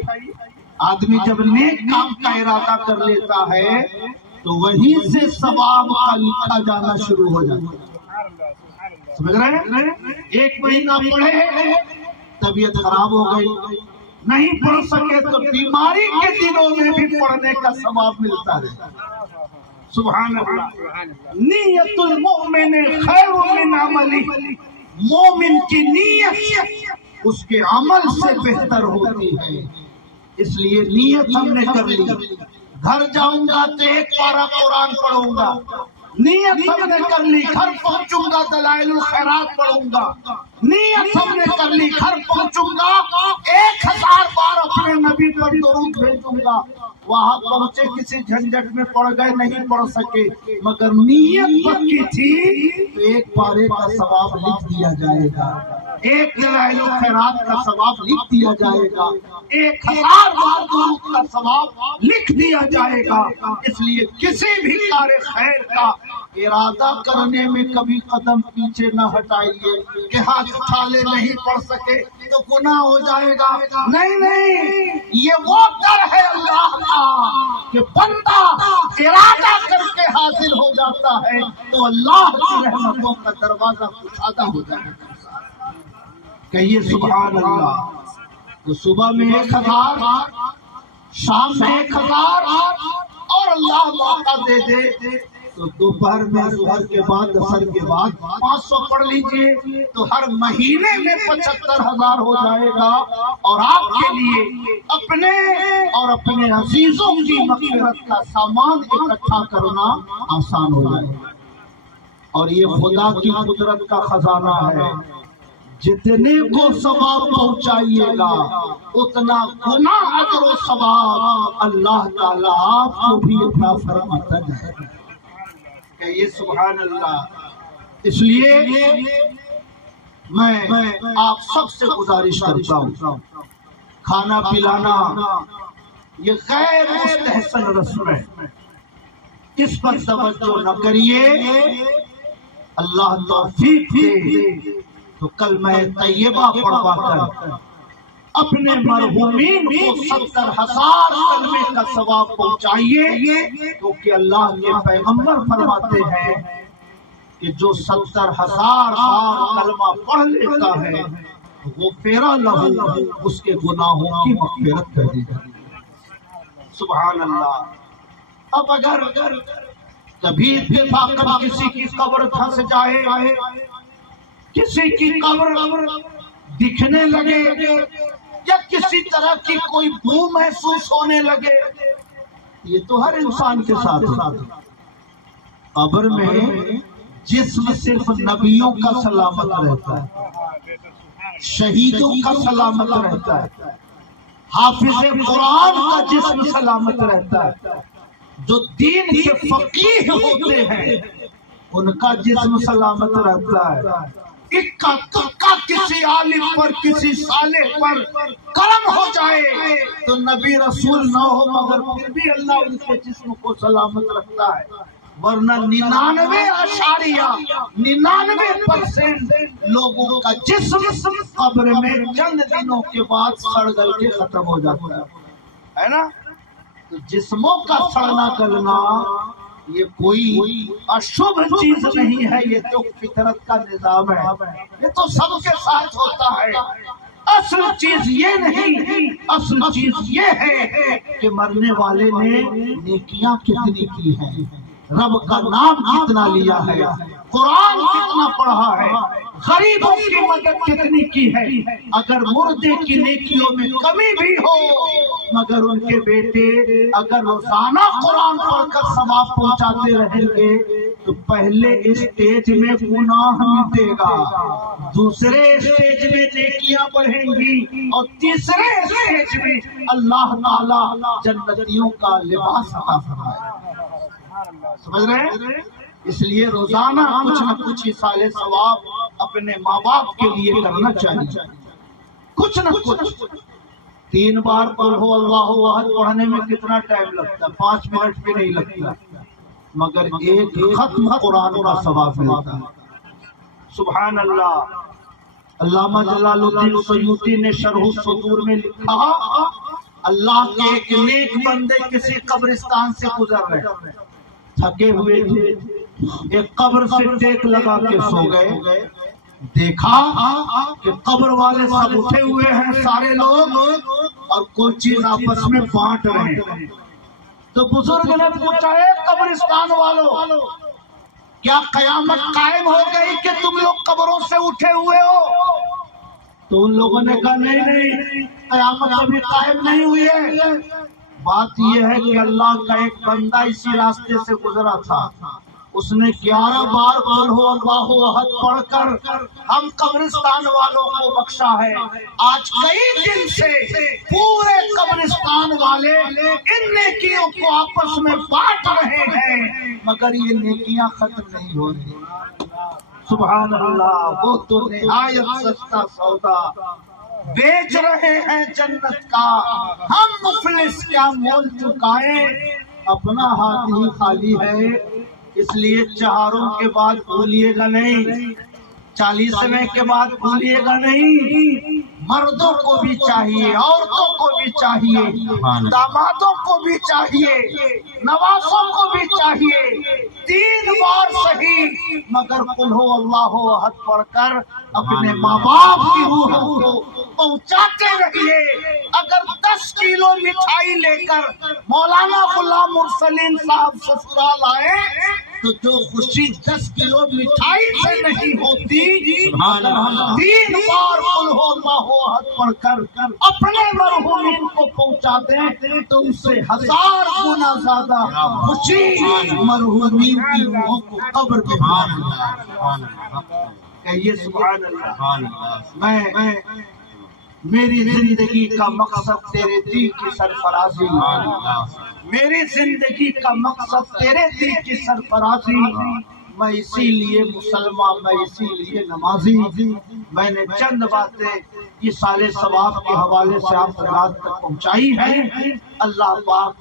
آدمی جب نیک کام کا ارادہ کر لیتا ہے تو وہیں سے ثواب کا لکھا جانا شروع ہو جاتا ہے، سمجھ رہے ہیں؟ 1 مہینہ پڑھے، طبیعت خراب ہو گئی، نہیں پڑھ سکے تو بیماری کے دنوں میں بھی پڑھنے کا ثواب ملتا ہے، سبحان اللہ۔ نیت المؤمن خیر من عملی، مومن کی نیت اس کے عمل سے بہتر ہوتی ہے، اس لیے نیت ہم نے کر لی، گھر جاؤں گا تو 1 پارہ قرآن پڑھوں گا، نیت ہم نے کر لی، گھر پہنچوں گا دلائل الخیرات پڑھوں گا، نیت ہم نے کر لی، گھر پہنچوں گا 1000 بار اپنے نبی پر درود بھیجوں گا۔ وہاں پہنچے کسی جھنجٹ میں پڑ گئے، نہیں پڑھ سکے، مگر نیت پکی تھی تو 1 پارے کا ثواب لکھ دیا جائے گا، 1 دلائل الخیرات کا ثواب لکھ دیا جائے گا، 1000 بار درود کا ثواب لکھ دیا جائے گا۔ اس لیے کسی بھی کار خیر کا ارادہ کرنے میں کبھی قدم پیچھے نہ ہٹائیے کہ ہاتھ اٹھا لے نہیں پڑھ سکے تو گناہ ہو جائے گا، نہیں، یہ وہ در ہے اللہ کا کہ بندہ ارادہ کر کے حاضر ہو جاتا ہے تو اللہ کی رحمتوں کا دروازہ کشادہ ہو جائے گا۔ کہیے سبحان اللہ۔ تو صبح میں 1000، شام میں 1000، اور اللہ موقع دے دے تو دوپہر میں ظہر کے بعد اثر کے بعد 500 پڑھ لیجئے تو ہر مہینے میں 75,000 ہو جائے گا، اور آپ کے لیے اپنے اور اپنے عزیزوں کی مغفرت کا سامان اکٹھا کرنا آسان ہو جائے گا۔ اور یہ خدا کی قدرت کا خزانہ ہے، جتنے کو ثواب پہنچائیے گا اتنا گنا اجر و ثواب اللہ تعالیٰ آپ کو بھی عطا فرماتا جائے گا۔ کہیے سبحان اللہ۔ اس لیے میں آپ سب سے گزارش کرتا ہوں، کھانا پلانا یہ غیر مستحسن رسم ہے، اس پر توجہ نہ کریے۔ اللہ توفیق دے تو کلمہ طیبہ پڑھوا کر اپنے مرحومین کو 70,000 کلمے کا ثواب پہنچائیے، کیونکہ اللہ کے پیغمبر فرماتے ہیں کہ جو 70,000 بار کلمہ پڑھ لیتا ہے غفر لہ، اس کے گناہوں کی مغفرت کر دی جاتی ہے۔ سبحان اللہ۔ اب اگر کبھی اتفاقاً کسی کی قبر دھنس جائے، کسی کی قبر دکھنے لگے یا کسی طرح کی کوئی بو محسوس ہونے لگے، یہ تو ہر انسان کے ساتھ ہے۔ قبر میں جسم صرف نبیوں کا سلامت رہتا ہے، شہیدوں کا سلامت رہتا ہے، حافظ قرآن کا جسم سلامت رہتا ہے، جو دین کے فقیہ ہوتے ہیں ان کا جسم سلامت رہتا ہے۔ اکا تکا کسی عالم پر، کسی صالح پر کرم ہو جائے تو نبی رسول نہ ہو مگر پھر بھی اللہ ان کے جسم کو سلامت رکھتا ہے، ورنہ 99% لوگوں کا جسم قبر میں چند دنوں کے بعد سڑ گل کے ختم ہو جاتا ہے نا۔ تو جسموں کا سڑنا گلنا یہ کوئی اشبھ چیز نہیں ہے، یہ تو فطرت کا نظام ہے، یہ تو سب کے ساتھ ہوتا ہے۔ اصل چیز یہ نہیں، اصل چیز یہ ہے کہ مرنے والے نے نیکیاں کتنی کی ہیں، رب کا نام کتنا لیا ہے، قرآن کتنا پڑھا ہے، غریبوں کی مدد کتنی کی ہے۔ اگر مردے کی نیکیوں میں کمی بھی ہو مگر ان کے بیٹے اگر روزانہ قرآن پڑھ کر ثواب پہنچاتے رہیں گے تو پہلے اسٹیج میں گناہ مٹے گا، دوسرے اسٹیج میں نیکیاں بڑھیں گی، اور تیسرے اسٹیج میں اللہ تعالی جنتیوں کا لباس عطا فرمائے گا۔ سمجھ رہے ہیں؟ اس لیے روزانہ کچھ نہ کچھ حصال ثواب اپنے ماں باپ کے لیے کرنا چاہیے، کچھ نہ کچھ۔ 3 بار قل ہو اللہ احد پڑھنے میں کتنا ٹائم لگتا ہے؟ 5 منٹ بھی نہیں لگتا، مگر ایک ختم قرآن کا ثواب ملتا ہے۔ سبحان اللہ۔ علامہ جلال الدین سیوطی نے شرح الصدور میں لکھا، اللہ کے ایک نیک بندے کسی قبرستان سے گزر رہے، تھکے ہوئے تھے، ایک قبر سے ٹیک لگا کے سو گئے، دیکھا کہ قبر والے سب اٹھے ہوئے ہیں سارے لوگ اور کوئی چیز آپس میں بانٹ رہے ہیں۔ تو بزرگ نے پوچھا، ہے قبرستان والوں کیا قیامت قائم ہو گئی کہ تم لوگ قبروں سے اٹھے ہوئے ہو؟ تو ان لوگوں نے کہا نہیں، قیامت ابھی قائم نہیں ہوئی ہے، بات یہ ہے کہ اللہ کا ایک بندہ اسی راستے سے گزرا تھا، اس نے 11 بار قل ہو اللہ احد پڑھ کر ہم قبرستان والوں کو بخشا ہے۔ آج کئی دن سے پورے قبرستان والے ان نیکیوں کو آپس میں بانٹ رہے ہیں مگر یہ نیکیاں ختم نہیں ہو رہی۔ سبحان اللہ۔ وہ تو نہایت سستا سودا بیچ رہے ہیں جنت کا، ہم مفلس کیا مول چکائیں، اپنا ہاتھ ہی خالی ہے۔ اس لیے چہاروں کے بعد بھولیے گا نہیں، 40ویں کے بعد بھولیے گا نہیں، مردوں کو بھی چاہیے، عورتوں کو بھی چاہیے، دامادوں کو بھی چاہیے، نواسوں کو بھی چاہیے، 3 بار صحیح مگر قل ہو اللہ احد پڑھ کر اپنے ماں باپ کی روح کو پہنچاتے رہیے۔ اگر 10 کلو مٹھائی لے کر مولانا غلام مرسلین صاحب سسرال آئے تو جو خوشی 10 کلو مٹھائی سے نہیں ہوتی، اگر ہم 3 بار قل ہو اللہ احد پڑھ کر اپنے مرحومین کو پہنچا دیں تو اس سے 1000 گنا زیادہ خوشی مرحومین کی روحوں کو قبر میں کہیے سبحان اللہ۔ میں میری زندگی کا مقصد تیرے دین کی سرفرازی، میری زندگی کا مقصد تیرے دین کی سرفرازی، میں اسی لیے مسلمان، میں اسی لیے نمازی۔ میں نے چند باتیں یہ سال ثواب کے حوالے سے آپ حضرات تک پہنچائی ہے۔ اللہ پاک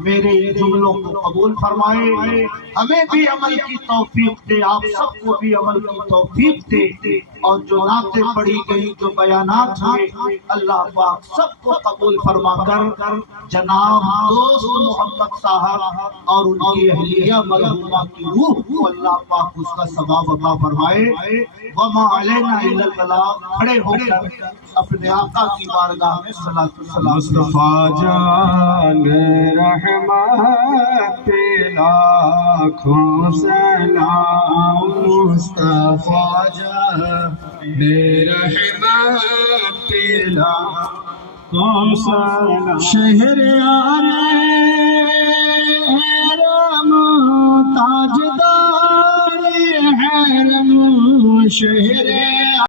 میرے ان جملوں کو قبول فرمائے، ہمیں بھی عمل کی توفیق دے، آپ سب کو بھی عمل کی توفیق دے، اور جو نعتیں پڑھی گئی، جو بیانات ہوئے، اللہ پاک سب کو قبول فرما کر جناب دوست محمد صاحب اور ان کی اہلیہ مرحومہ کی روح کو اللہ پاک اس کا ثواب عطا فرمائے۔ وما علینا الا البلاغ۔ کھڑے ہو کر اپنے آقا کی بارگاہ میں صلاۃ والسلام۔ مصطفیٰ جان رحمت پہ لاکھوں سلام، مصطفیٰ جان رحمت پہ لاکھوں سلام، شہر حرم تاجدار حرم، شہر